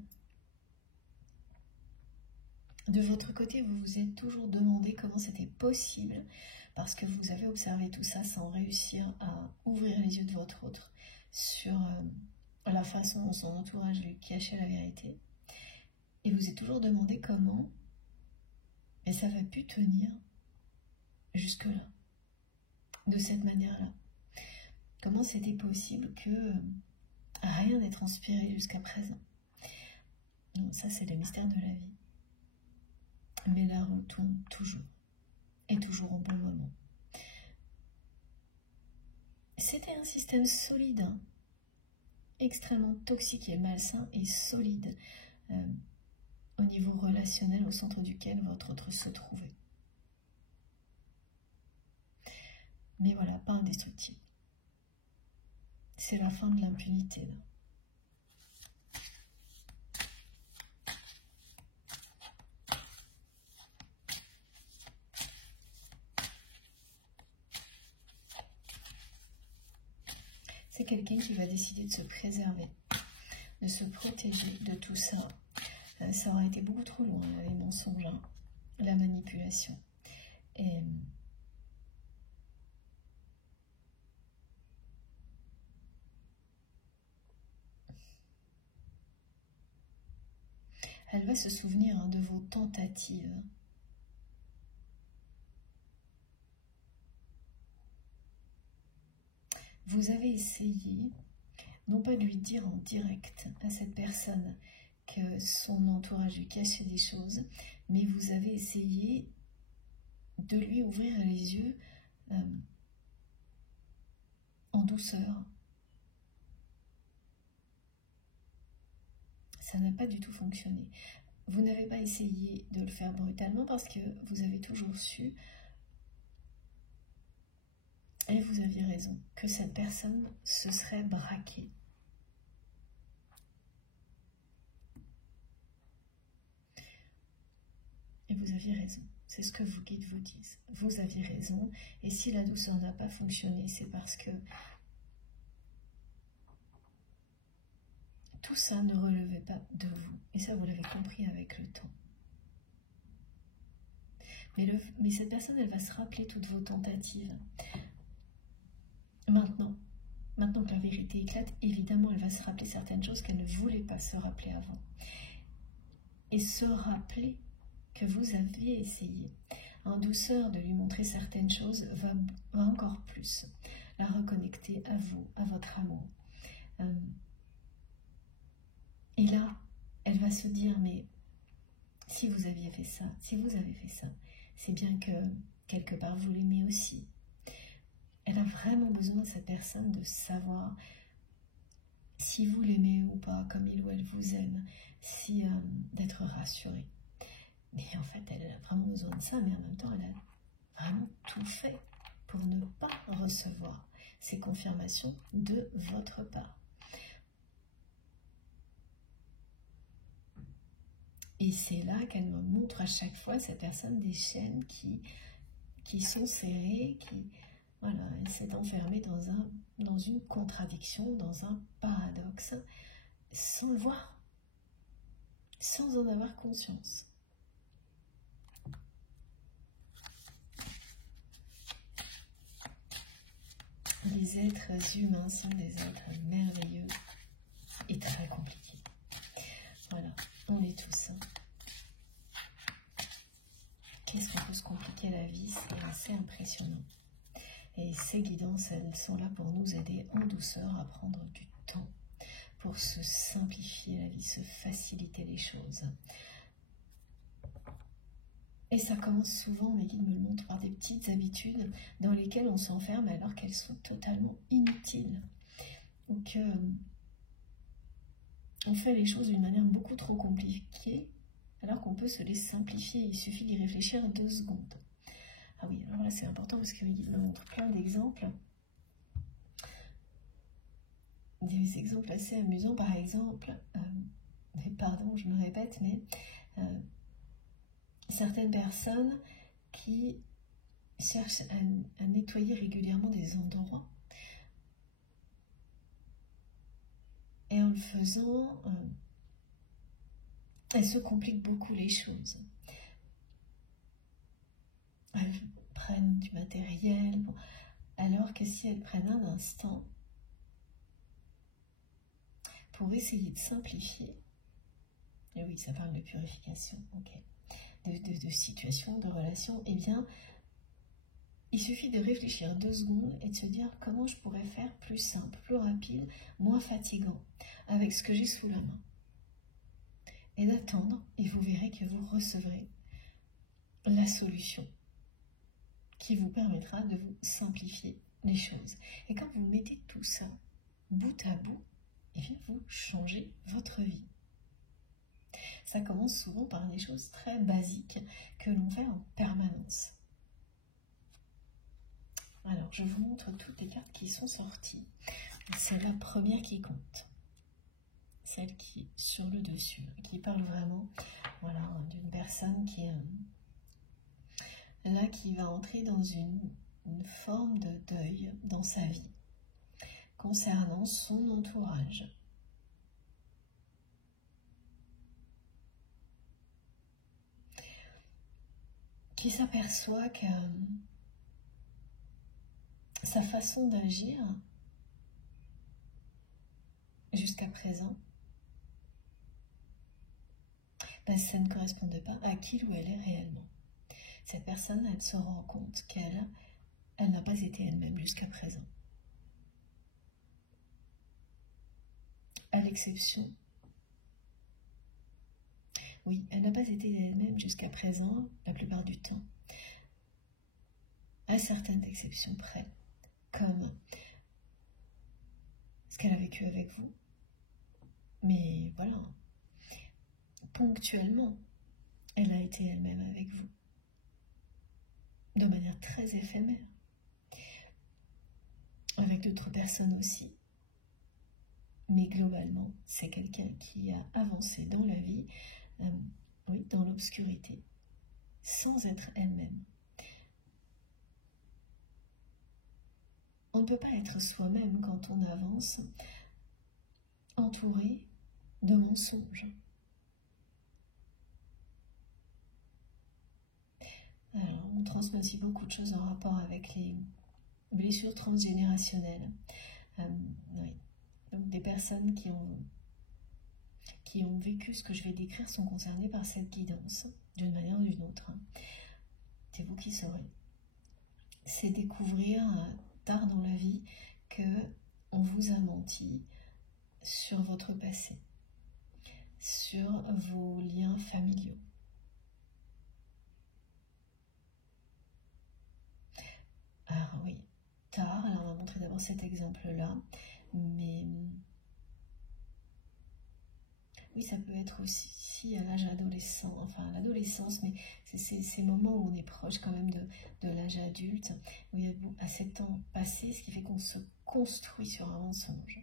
De votre côté, vous vous êtes toujours demandé comment c'était possible, parce que vous avez observé tout ça sans réussir à ouvrir les yeux de votre autre sur la façon dont son entourage lui cachait la vérité. Et vous êtes toujours demandé comment, et ça va pu tenir jusque-là, de cette manière-là. Comment c'était possible que rien n'ait transpiré jusqu'à présent. Donc ça, c'est le mystère de la vie. Mais la roue tourne toujours, et toujours au bon moment. C'était un système solide, hein, extrêmement toxique et malsain, et solide au niveau relationnel, au centre duquel votre autre se trouvait. Mais voilà, pas indestructible. C'est la fin de l'impunité, là. C'est quelqu'un qui va décider de se préserver, de se protéger de tout ça. Ça aurait été beaucoup trop loin, les mensonges, hein, la manipulation. Et elle va se souvenir, hein, de vos tentatives. Vous avez essayé, non pas de lui dire en direct à cette personne que son entourage lui cachait des choses, mais vous avez essayé de lui ouvrir les yeux en douceur. Ça n'a pas du tout fonctionné. Vous n'avez pas essayé de le faire brutalement parce que vous avez toujours su, et vous aviez raison, que cette personne se serait braquée. Et vous aviez raison, c'est ce que vos guides vous disent. Vous aviez raison, et si la douceur n'a pas fonctionné, c'est parce que tout ça ne relevait pas de vous. Et ça, vous l'avez compris avec le temps. Mais cette personne, elle va se rappeler toutes vos tentatives. Maintenant que la vérité éclate, évidemment, elle va se rappeler certaines choses qu'elle ne voulait pas se rappeler avant. Et se rappeler que vous aviez essayé en douceur de lui montrer certaines choses va encore plus la reconnecter à vous, à votre amour. Et là, elle va se dire, mais si vous aviez fait ça, si vous avez fait ça, c'est bien que quelque part vous l'aimez aussi. Elle a vraiment besoin, cette personne, de savoir si vous l'aimez ou pas, comme il ou elle vous aime, si d'être rassurée. Mais en fait, elle a vraiment besoin de ça, mais en même temps, elle a vraiment tout fait pour ne pas recevoir ces confirmations de votre part. Et c'est là qu'elle me montre à chaque fois, cette personne, des chaînes qui sont serrées, voilà, elle s'est enfermée dans une contradiction, dans un paradoxe, sans le voir, sans en avoir conscience. Les êtres humains sont des êtres merveilleux et très compliqués. Voilà, on est tous. Qu'est-ce qu'on peut se compliquer la vie? C'est assez impressionnant. Et ces guidances, elles sont là pour nous aider en douceur à prendre du temps, pour se simplifier la vie, se faciliter les choses. Et ça commence souvent, mes guides me le montrent, par des petites habitudes dans lesquelles on s'enferme alors qu'elles sont totalement inutiles. Ou que on fait les choses d'une manière beaucoup trop compliquée, alors qu'on peut se les simplifier, il suffit d'y réfléchir 2 secondes. Ah oui, alors là c'est important parce que mes guides me montrent plein d'exemples. Des exemples assez amusants, par exemple, pardon, je me répète, mais certaines personnes qui cherchent à nettoyer régulièrement des endroits. Et en le faisant, elles se compliquent beaucoup les choses. Elles prennent du matériel, bon, alors que si elles prennent un instant pour essayer de simplifier, et oui, ça parle de purification, ok, de situation, de relation, eh bien, il suffit de réfléchir 2 secondes et de se dire comment je pourrais faire plus simple, plus rapide, moins fatigant, avec ce que j'ai sous la main. Et d'attendre, et vous verrez que vous recevrez la solution qui vous permettra de vous simplifier les choses. Et quand vous mettez tout ça bout à bout, eh bien vous changez votre vie. Ça commence souvent par des choses très basiques que l'on fait en permanence. Alors, je vous montre toutes les cartes qui sont sorties. C'est la première qui compte. Celle qui est sur le dessus, qui parle vraiment, voilà, d'une personne qui est là, qui va entrer dans une forme de deuil dans sa vie, concernant son entourage. Qui s'aperçoit que sa façon d'agir jusqu'à présent, ben, ça ne correspondait pas à qui ou elle est réellement. Cette personne, elle se rend compte qu'elle n'a pas été elle-même jusqu'à présent. À l'exception, oui, elle n'a pas été elle-même jusqu'à présent, la plupart du temps, à certaines exceptions près, comme ce qu'elle a vécu avec vous. Mais voilà, ponctuellement, elle a été elle-même avec vous, de manière très éphémère, avec d'autres personnes aussi. Mais globalement, c'est quelqu'un qui a avancé dans la vie, oui, dans l'obscurité, sans être elle-même. On ne peut pas être soi-même quand on avance, entouré de mensonges. Alors, on transmet aussi beaucoup de choses en rapport avec les blessures transgénérationnelles. Oui. Donc, des personnes qui ont vécu ce que je vais décrire sont concernées par cette guidance, d'une manière ou d'une autre. C'est vous qui saurez. C'est découvrir tard dans la vie que on vous a menti sur votre passé, sur vos liens familiaux. Alors oui, tard, alors on va montrer d'abord cet exemple-là, mais oui, ça peut être aussi à l'âge adolescent, enfin à l'adolescence, mais c'est ces moments où on est proche quand même de l'âge adulte, où il y a 7 ans passés, ce qui fait qu'on se construit sur un mensonge.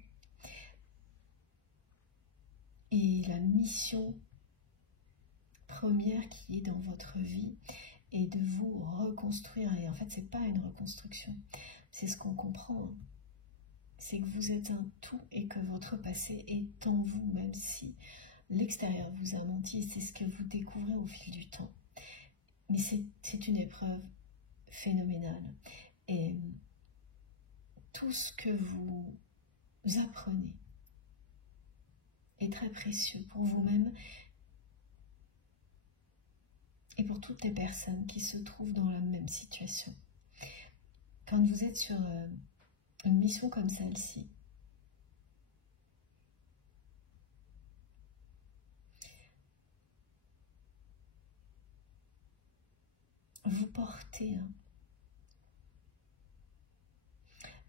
Et la mission première qui est dans votre vie est de vous reconstruire. Et en fait, c'est pas une reconstruction, c'est ce qu'on comprend. Hein. C'est que vous êtes un tout et que votre passé est en vous, même si l'extérieur vous a menti. C'est ce que vous découvrez au fil du temps. Mais c'est une épreuve phénoménale. Et tout ce que vous apprenez est très précieux pour vous-même et pour toutes les personnes qui se trouvent dans la même situation. Quand vous êtes sur une mission comme celle-ci, vous portez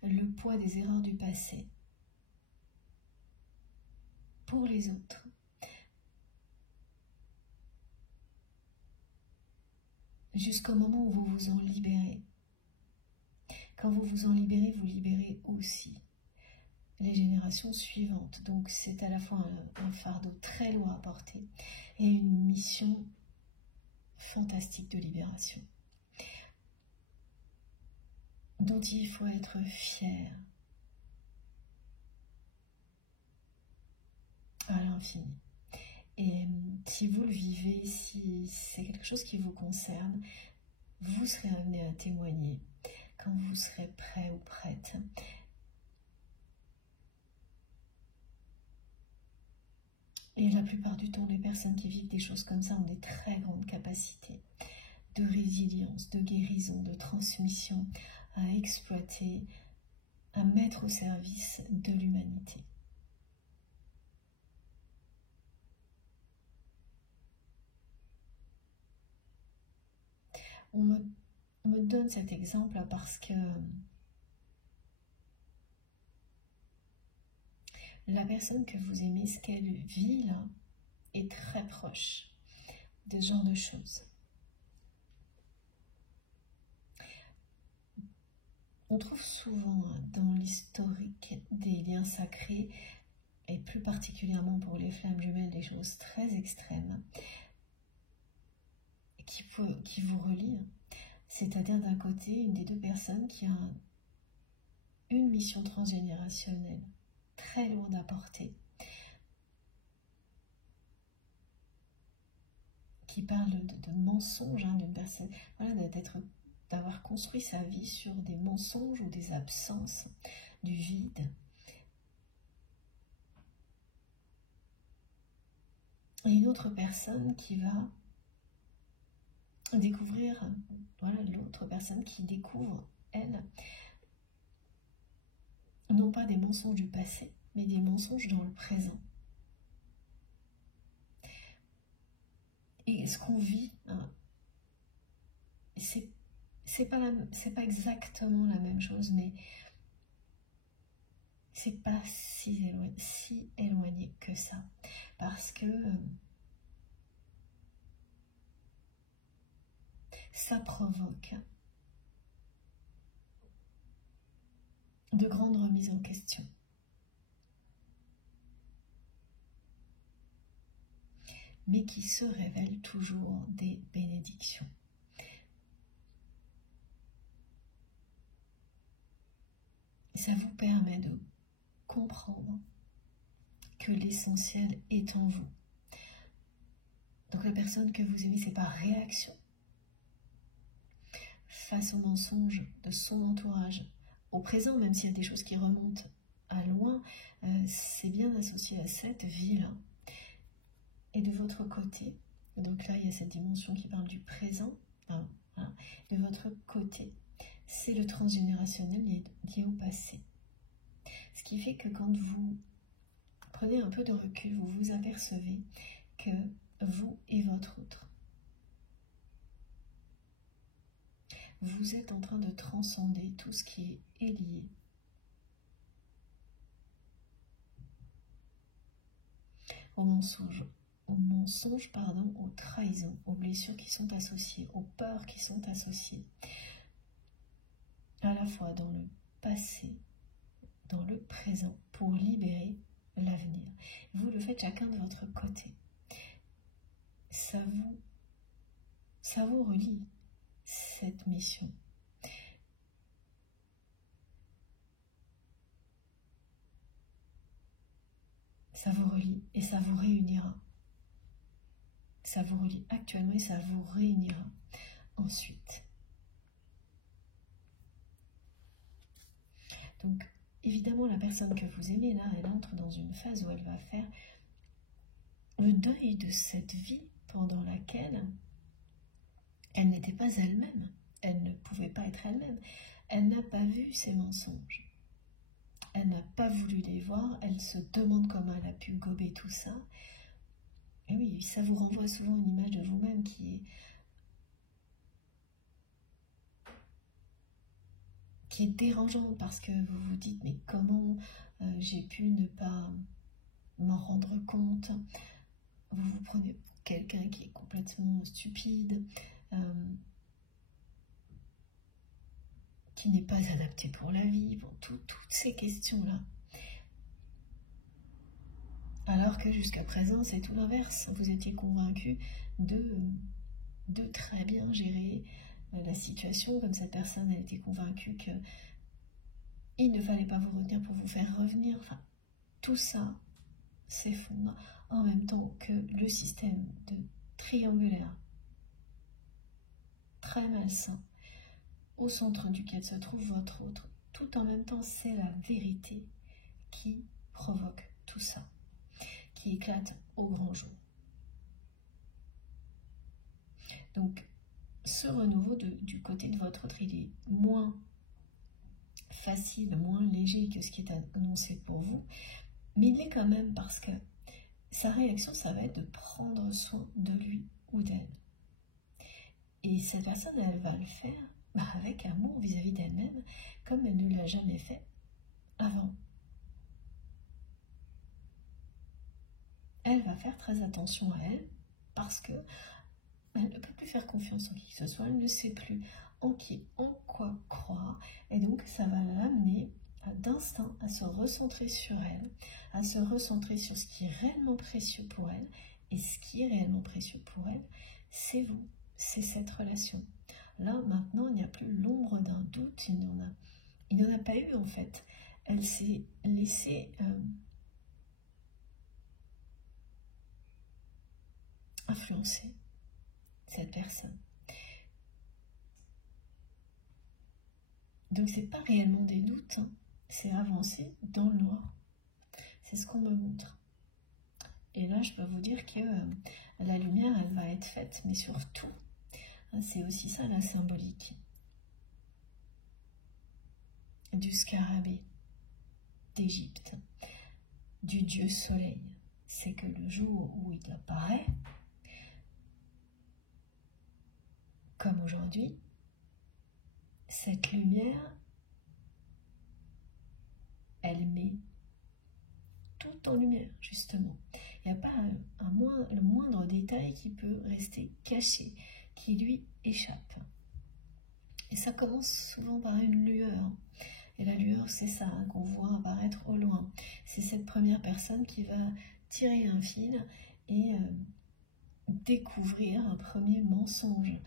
le poids des erreurs du passé pour les autres. Jusqu'au moment où vous vous en libérez. Quand vous vous en libérez, vous libérez aussi les générations suivantes. Donc c'est à la fois un fardeau très lourd à porter et une mission fantastique de libération, dont il faut être fier à l'infini. Et si vous le vivez, si c'est quelque chose qui vous concerne, vous serez amené à témoigner quand vous serez prêt ou prête. Et la plupart du temps, les personnes qui vivent des choses comme ça ont des très grandes capacités de résilience, de guérison, de transmission à exploiter, à mettre au service de l'humanité. On me donne cet exemple parce que la personne que vous aimez, ce qu'elle vit là, est très proche de ce genre de choses. On trouve souvent dans l'historique des liens sacrés, et plus particulièrement pour les flammes jumelles, des choses très extrêmes qui vous relient. C'est-à-dire d'un côté, une des deux personnes qui a une mission transgénérationnelle très lourde à porter, qui parle de mensonges, d'une personne, voilà, d'avoir construit sa vie sur des mensonges ou des absences, du vide. Et une autre personne qui va découvrir, voilà, l'autre personne qui découvre, elle, non pas des mensonges du passé, mais des mensonges dans le présent. Et ce qu'on vit, c'est pas exactement la même chose, mais c'est pas si éloigné que ça, parce que ça provoque de grandes remises en question. Mais qui se révèlent toujours des bénédictions. Ça vous permet de comprendre que l'essentiel est en vous. Donc la personne que vous aimez, c'est par réaction face aux mensonges de son entourage, au présent, même s'il y a des choses qui remontent à loin, c'est bien associé à cette vie-là. Et de votre côté, donc là il y a cette dimension qui parle du présent, voilà. De votre côté, c'est le transgénérationnel lié au passé. Ce qui fait que quand vous prenez un peu de recul, vous vous apercevez que vous et votre autre, vous êtes en train de transcender tout ce qui est lié au mensonge. Aux trahisons, aux blessures qui sont associées, aux peurs qui sont associées, à la fois dans le passé, dans le présent, pour libérer l'avenir. Vous le faites chacun de votre côté. Ça vous relie, cette mission. Ça vous relie et ça vous réunira. Ça vous relie actuellement et ça vous réunira ensuite. Donc, évidemment, la personne que vous aimez, là, elle entre dans une phase où elle va faire le deuil de cette vie pendant laquelle elle n'était pas elle-même. Elle ne pouvait pas être elle-même. Elle n'a pas vu ces mensonges. Elle n'a pas voulu les voir. Elle se demande comment elle a pu gober tout ça. Et oui, ça vous renvoie souvent une image de vous-même qui est dérangeante parce que vous vous dites mais comment j'ai pu ne pas m'en rendre compte. Vous vous prenez pour quelqu'un qui est complètement stupide, qui n'est pas adapté pour la vie, pour toutes ces questions-là. Alors que jusqu'à présent, c'est tout l'inverse. Vous étiez convaincu de très bien gérer la situation, comme cette personne a été convaincue qu'il ne fallait pas vous retenir pour vous faire revenir. Enfin, tout ça s'effondre en même temps que le système de triangulaire très malsain au centre duquel se trouve votre autre. Tout en même temps, c'est la vérité qui provoque tout ça, qui éclate au grand jour. Donc, ce renouveau du côté de votre autre, il est moins facile, moins léger que ce qui est annoncé pour vous, mais il l'est quand même parce que sa réaction, ça va être de prendre soin de lui ou d'elle. Et cette personne, elle va le faire avec amour vis-à-vis d'elle-même, comme elle ne l'a jamais fait avant. Elle va faire très attention à elle parce que elle ne peut plus faire confiance en qui que ce soit, elle ne sait plus en quoi croire, et donc ça va l'amener d'instinct à se recentrer sur elle, à se recentrer sur ce qui est réellement précieux pour elle, et ce qui est réellement précieux pour elle, c'est vous, c'est cette relation. Là, maintenant, il n'y a plus l'ombre d'un doute, il n'en a pas eu en fait. Elle s'est laissée influencer, cette personne. Donc c'est pas réellement des doutes, hein. C'est avancer dans le noir. C'est ce qu'on me montre. Et là, je peux vous dire que la lumière, elle va être faite, mais surtout, hein, c'est aussi ça la symbolique du scarabée d'Égypte, du dieu soleil. C'est que le jour où il apparaît, comme aujourd'hui, cette lumière, elle met tout en lumière, justement. Il n'y a pas le moindre détail qui peut rester caché, qui lui échappe. Et ça commence souvent par une lueur. Et la lueur, c'est ça, hein, qu'on voit apparaître au loin. C'est cette première personne qui va tirer un fil et découvrir un premier mensonge,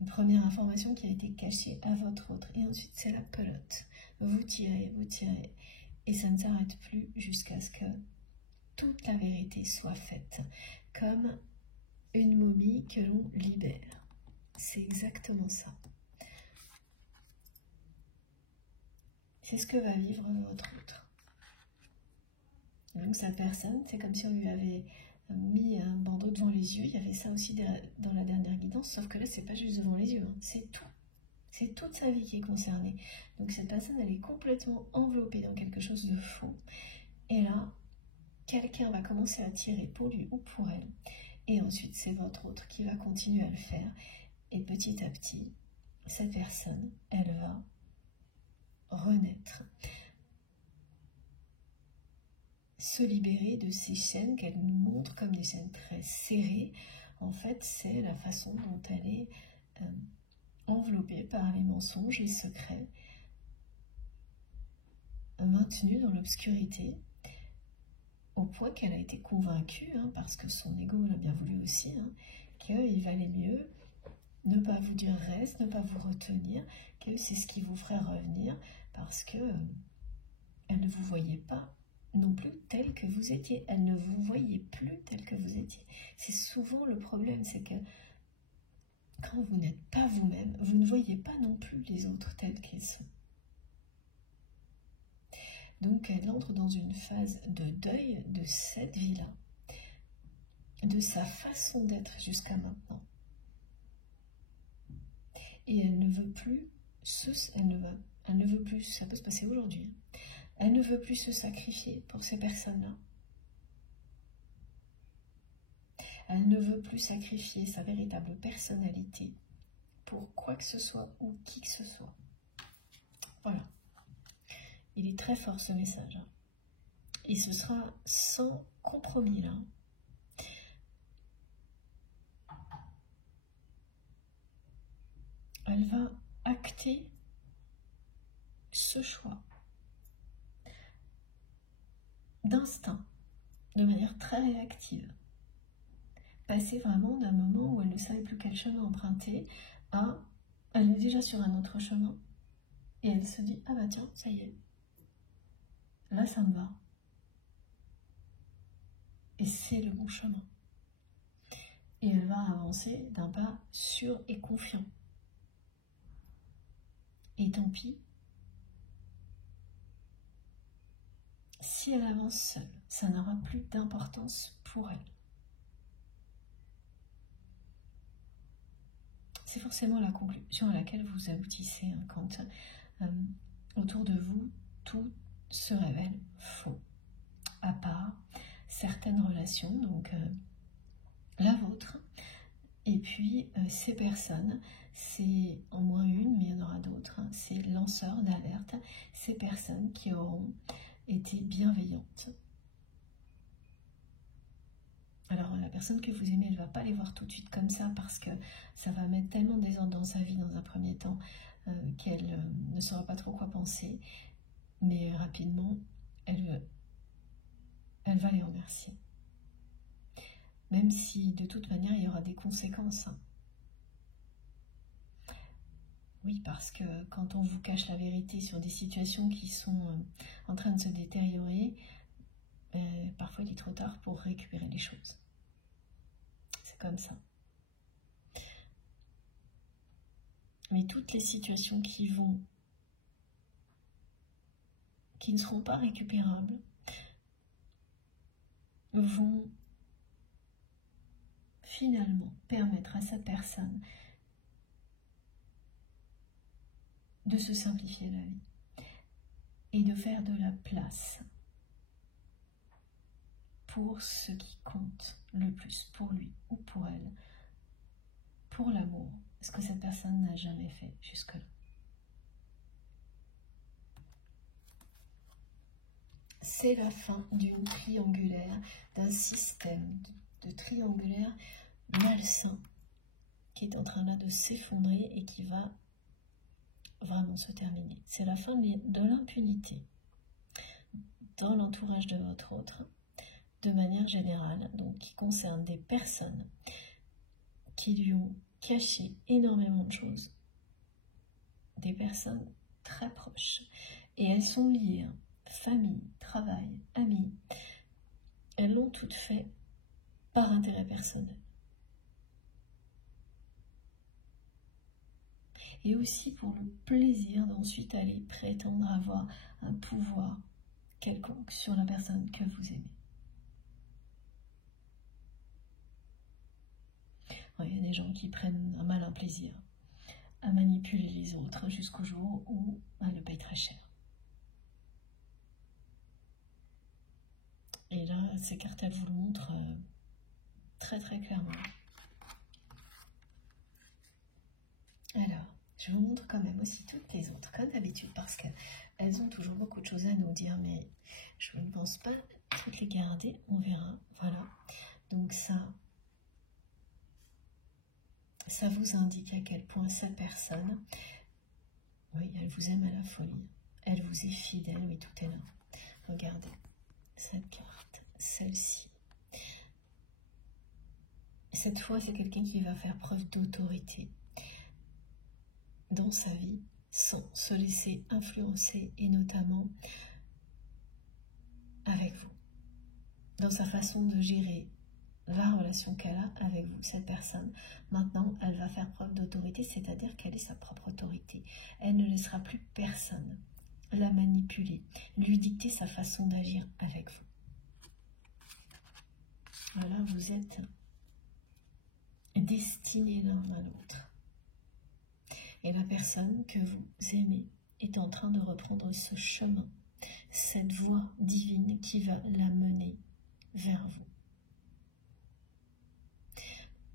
une première information qui a été cachée à votre autre. Et ensuite, c'est la pelote. Vous tirez, et ça ne s'arrête plus jusqu'à ce que toute la vérité soit faite, comme une momie que l'on libère. C'est exactement ça. C'est ce que va vivre votre autre. Donc cette personne, c'est comme si on lui avait mis un bandeau devant les yeux. Il y avait ça aussi dans la dernière guidance, sauf que là, c'est pas juste devant les yeux, hein. C'est tout. C'est toute sa vie qui est concernée. Donc cette personne, elle est complètement enveloppée dans quelque chose de faux. Et là, quelqu'un va commencer à tirer pour lui ou pour elle. Et ensuite, c'est votre autre qui va continuer à le faire. Et petit à petit, cette personne, elle va renaître, se libérer de ces chaînes qu'elle nous montre comme des chaînes très serrées. En fait, c'est la façon dont elle est enveloppée par les mensonges et secrets, maintenue dans l'obscurité, au point qu'elle a été convaincue, hein, parce que son ego l'a bien voulu aussi, hein, qu'il valait mieux ne pas vous dire reste, ne pas vous retenir, que c'est ce qui vous ferait revenir, parce que elle ne vous voyait pas non plus tel que vous étiez. Elle ne vous voyait plus tel que vous étiez. C'est souvent le problème, c'est que quand vous n'êtes pas vous-même, vous ne voyez pas non plus les autres tels qu'ils sont. Donc elle entre dans une phase de deuil de cette vie-là, de sa façon d'être jusqu'à maintenant. Et elle ne veut plus ça peut se passer aujourd'hui, elle ne veut plus se sacrifier pour ces personnes-là. Elle ne veut plus sacrifier sa véritable personnalité pour quoi que ce soit ou qui que ce soit. Voilà. Il est très fort ce message. Et ce sera sans compromis là. Elle va acter ce choix d'instinct de manière très réactive. Passer vraiment d'un moment où elle ne savait plus quel chemin emprunter à elle est déjà sur un autre chemin et elle se dit ah bah tiens, ça y est, là ça me va et c'est le bon chemin. Et elle va avancer d'un pas sûr et confiant. Et tant pis si elle avance seule, ça n'aura plus d'importance pour elle. C'est forcément la conclusion à laquelle vous aboutissez hein, quand autour de vous tout se révèle faux, à part certaines relations, donc la vôtre, et puis ces personnes, c'est en moins une, mais il y en aura d'autres, hein, ces lanceurs d'alerte, ces personnes qui auront été bienveillantes. Alors la personne que vous aimez, elle ne va pas les voir tout de suite comme ça parce que ça va mettre tellement de désordre dans sa vie dans un premier temps qu'elle ne saura pas trop quoi penser. Mais rapidement, elle va les remercier. Même si de toute manière il y aura des conséquences. Oui, parce que quand on vous cache la vérité sur des situations qui sont en train de se détériorer, parfois il est trop tard pour récupérer les choses. C'est comme ça. Mais toutes les situations qui ne seront pas récupérables vont finalement permettre à cette personne de se simplifier la vie et de faire de la place pour ce qui compte le plus pour lui ou pour elle, pour l'amour, ce que cette personne n'a jamais fait jusque-là. C'est la fin d'une triangulaire, d'un système de triangulaire malsain qui est en train là de s'effondrer et qui va vraiment se terminer. C'est la fin de l'impunité dans l'entourage de votre autre, de manière générale, donc qui concerne des personnes qui lui ont caché énormément de choses, des personnes très proches, et elles sont liées, hein, famille, travail, amis, elles l'ont toutes fait par intérêt personnel. Et aussi pour le plaisir d'ensuite aller prétendre avoir un pouvoir quelconque sur la personne que vous aimez. Il y a des gens qui prennent un malin plaisir à manipuler les autres jusqu'au jour où elle le paye très cher. Et là, ces cartes, elles vous le montrent très très clairement. Alors, je vous montre quand même aussi toutes les autres, comme d'habitude, parce qu'elles ont toujours beaucoup de choses à nous dire, mais je ne pense pas toutes les garder, on verra. Voilà, donc ça vous indique à quel point cette personne, oui, elle vous aime à la folie, elle vous est fidèle, oui, tout est là. Regardez, cette carte, celle-ci. Cette fois, c'est quelqu'un qui va faire preuve d'autorité dans sa vie, sans se laisser influencer, et notamment avec vous, dans sa façon de gérer la relation qu'elle a avec vous, cette personne. Maintenant, elle va faire preuve d'autorité, c'est-à-dire qu'elle est sa propre autorité. Elle ne laissera plus personne la manipuler, lui dicter sa façon d'agir avec vous. Voilà, vous êtes destinés l'un à l'autre. Et la personne que vous aimez est en train de reprendre ce chemin, cette voie divine qui va la mener vers vous.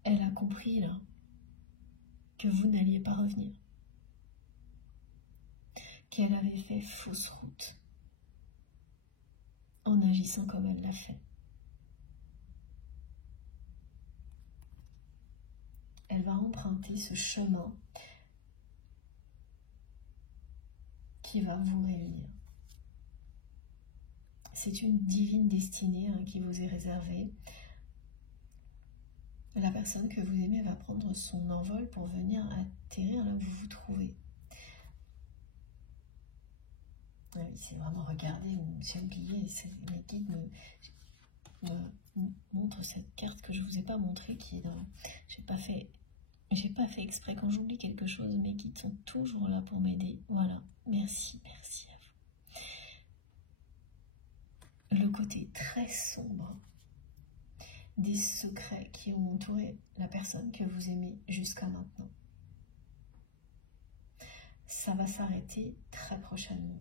Elle a compris là que vous n'alliez pas revenir, qu'elle avait fait fausse route en agissant comme elle l'a fait. Elle va emprunter ce chemin qui va vous réunir. c'est une divine destinée qui vous est réservée. La personne que vous aimez va prendre son envol pour venir atterrir là où vous vous trouvez. Ah oui, c'est vraiment, regardez, j'ai oublié, mes guides me montrent cette carte que je ne vous ai pas montrée, qui est dans... J'ai pas fait exprès, quand j'oublie quelque chose, mes guides sont toujours là pour m'aider. Voilà, merci à vous. Le côté très sombre des secrets qui ont entouré la personne que vous aimez jusqu'à maintenant. Ça va s'arrêter très prochainement.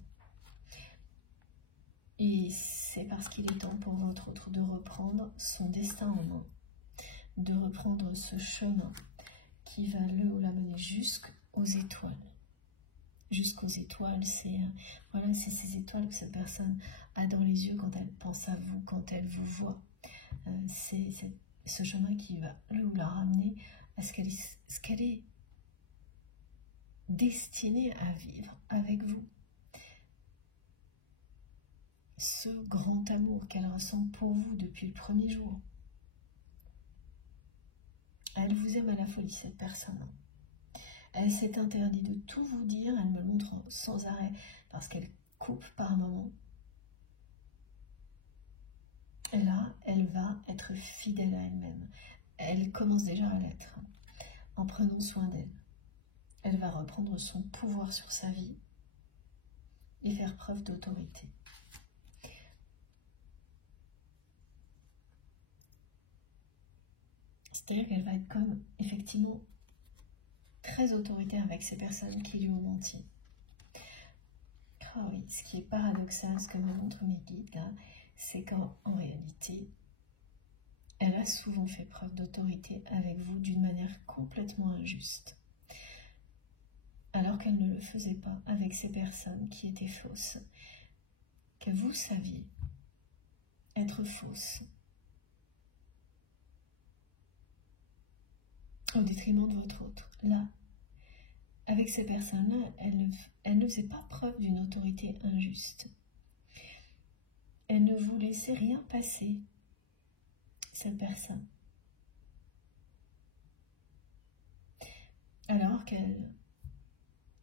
Et c'est parce qu'il est temps pour votre autre de reprendre son destin en main, de reprendre ce chemin qui va le ou la mener jusqu'aux étoiles. Jusqu'aux étoiles, c'est voilà, c'est ces étoiles que cette personne a dans les yeux quand elle pense à vous, quand elle vous voit. C'est ce chemin qui va le ou la ramener à ce qu'elle est destinée à vivre avec vous. Ce grand amour qu'elle ressent pour vous depuis le premier jour. Elle vous aime à la folie, cette personne. Elle s'est interdit de tout vous dire, elle me le montre sans arrêt parce qu'elle coupe par moments. Et là, elle va être fidèle à elle-même. Elle commence déjà à l'être en prenant soin d'elle. Elle va reprendre son pouvoir sur sa vie et faire preuve d'autorité. C'est-à-dire qu'elle va être comme, effectivement, très autoritaire avec ces personnes qui lui ont menti. Ah oui, ce qui est paradoxal, ce que me montrent mes guides là, c'est qu'en réalité, elle a souvent fait preuve d'autorité avec vous d'une manière complètement injuste. Alors qu'elle ne le faisait pas avec ces personnes qui étaient fausses, que vous saviez être fausses, au détriment de votre autre. Là, avec ces personnes-là, elle ne faisait pas preuve d'une autorité injuste. Elle ne vous laissait rien passer, cette personne. Alors qu'elle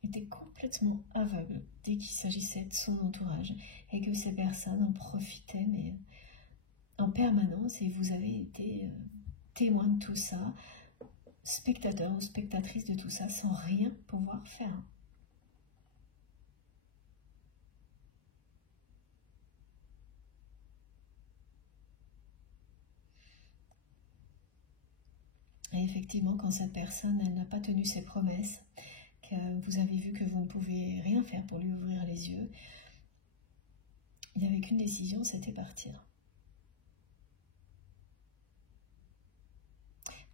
était complètement aveugle dès qu'il s'agissait de son entourage et que ces personnes en profitaient mais en permanence, et vous avez été témoin de tout ça, spectateur ou spectatrice de tout ça, sans rien pouvoir faire. Et effectivement, quand cette personne, elle n'a pas tenu ses promesses, que vous avez vu que vous ne pouvez rien faire pour lui ouvrir les yeux, il n'y avait qu'une décision, c'était partir.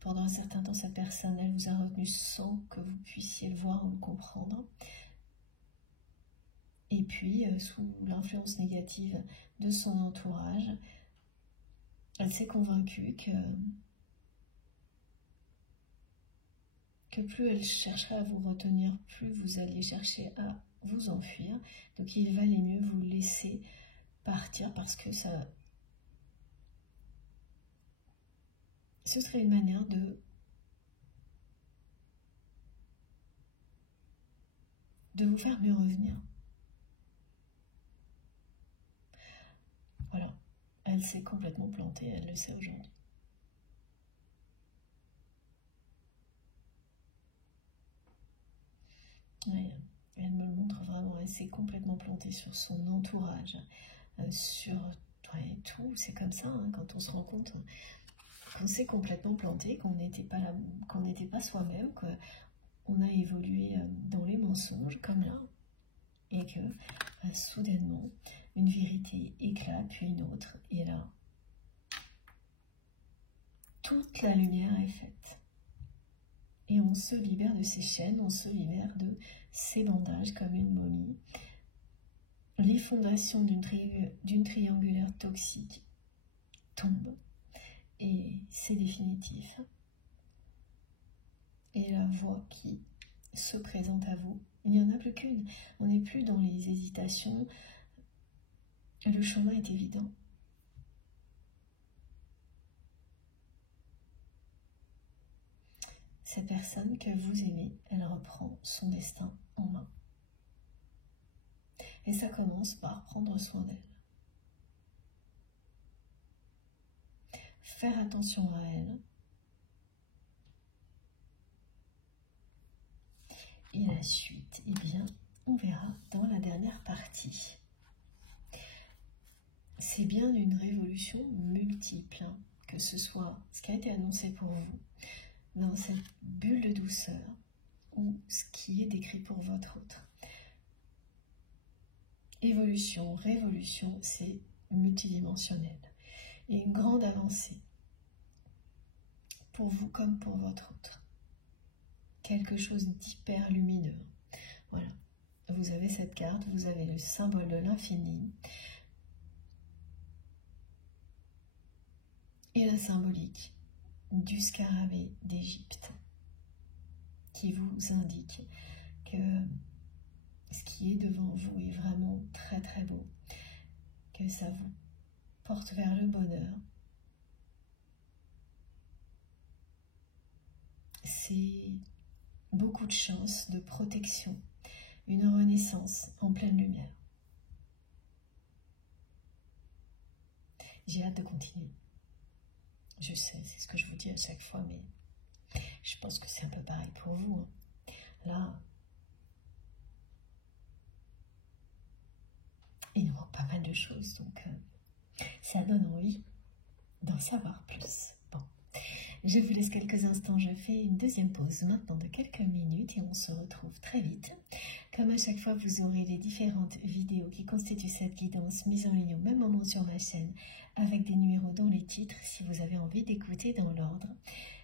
Pendant un certain temps, cette personne, elle vous a retenu sans que vous puissiez le voir ou le comprendre. Et puis, sous l'influence négative de son entourage, elle s'est convaincue que plus elle chercherait à vous retenir, plus vous alliez chercher à vous enfuir. Donc il valait mieux vous laisser partir parce que ce serait une manière de vous faire mieux revenir. Voilà, elle s'est complètement plantée, elle le sait aujourd'hui. Ouais, elle me le montre vraiment, elle s'est complètement plantée sur son entourage, sur tout. C'est comme ça, quand on se rend compte qu'on s'est complètement planté, qu'on n'était pas là, qu'on n'était pas soi-même, qu'on a évolué dans les mensonges comme là, et que soudainement une vérité éclate, puis une autre, et là toute la lumière est faite. Et on se libère de ces chaînes, on se libère de ces bandages comme une momie. Les fondations d'une triangulaire toxique tombent. Et c'est définitif. Et la voie qui se présente à vous, il n'y en a plus qu'une. On n'est plus dans les hésitations. Le chemin est évident. Cette personne que vous aimez, elle reprend son destin en main. Et ça commence par prendre soin d'elle. Faire attention à elle. Et la suite, eh bien, on verra dans la dernière partie. C'est bien une révolution multiple, hein, que ce soit ce qui a été annoncé pour vous dans cette bulle de douceur ou ce qui est décrit pour votre autre. Évolution, révolution, c'est multidimensionnel. Et une grande avancée pour vous comme pour votre autre. Quelque chose d'hyper lumineux. Voilà. Vous avez cette carte, vous avez le symbole de l'infini et la symbolique du scarabée d'Égypte qui vous indique que ce qui est devant vous est vraiment très très beau, que ça vous porte vers le bonheur. C'est beaucoup de chance, de protection, une renaissance en pleine lumière. J'ai hâte de continuer. Je sais, c'est ce que je vous dis à chaque fois, mais je pense que c'est un peu pareil pour vous, hein. Là, il nous manque pas mal de choses, donc ça donne envie d'en savoir plus. Bon, je vous laisse quelques instants, je fais une deuxième pause maintenant de quelques minutes et on se retrouve très vite. Comme à chaque fois, vous aurez les différentes vidéos qui constituent cette guidance mises en ligne au même moment sur ma chaîne avec des numéros dans les titres si vous avez envie d'écouter dans l'ordre.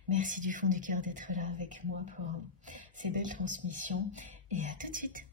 Merci du fond du cœur d'être là avec moi pour ces belles transmissions et à tout de suite.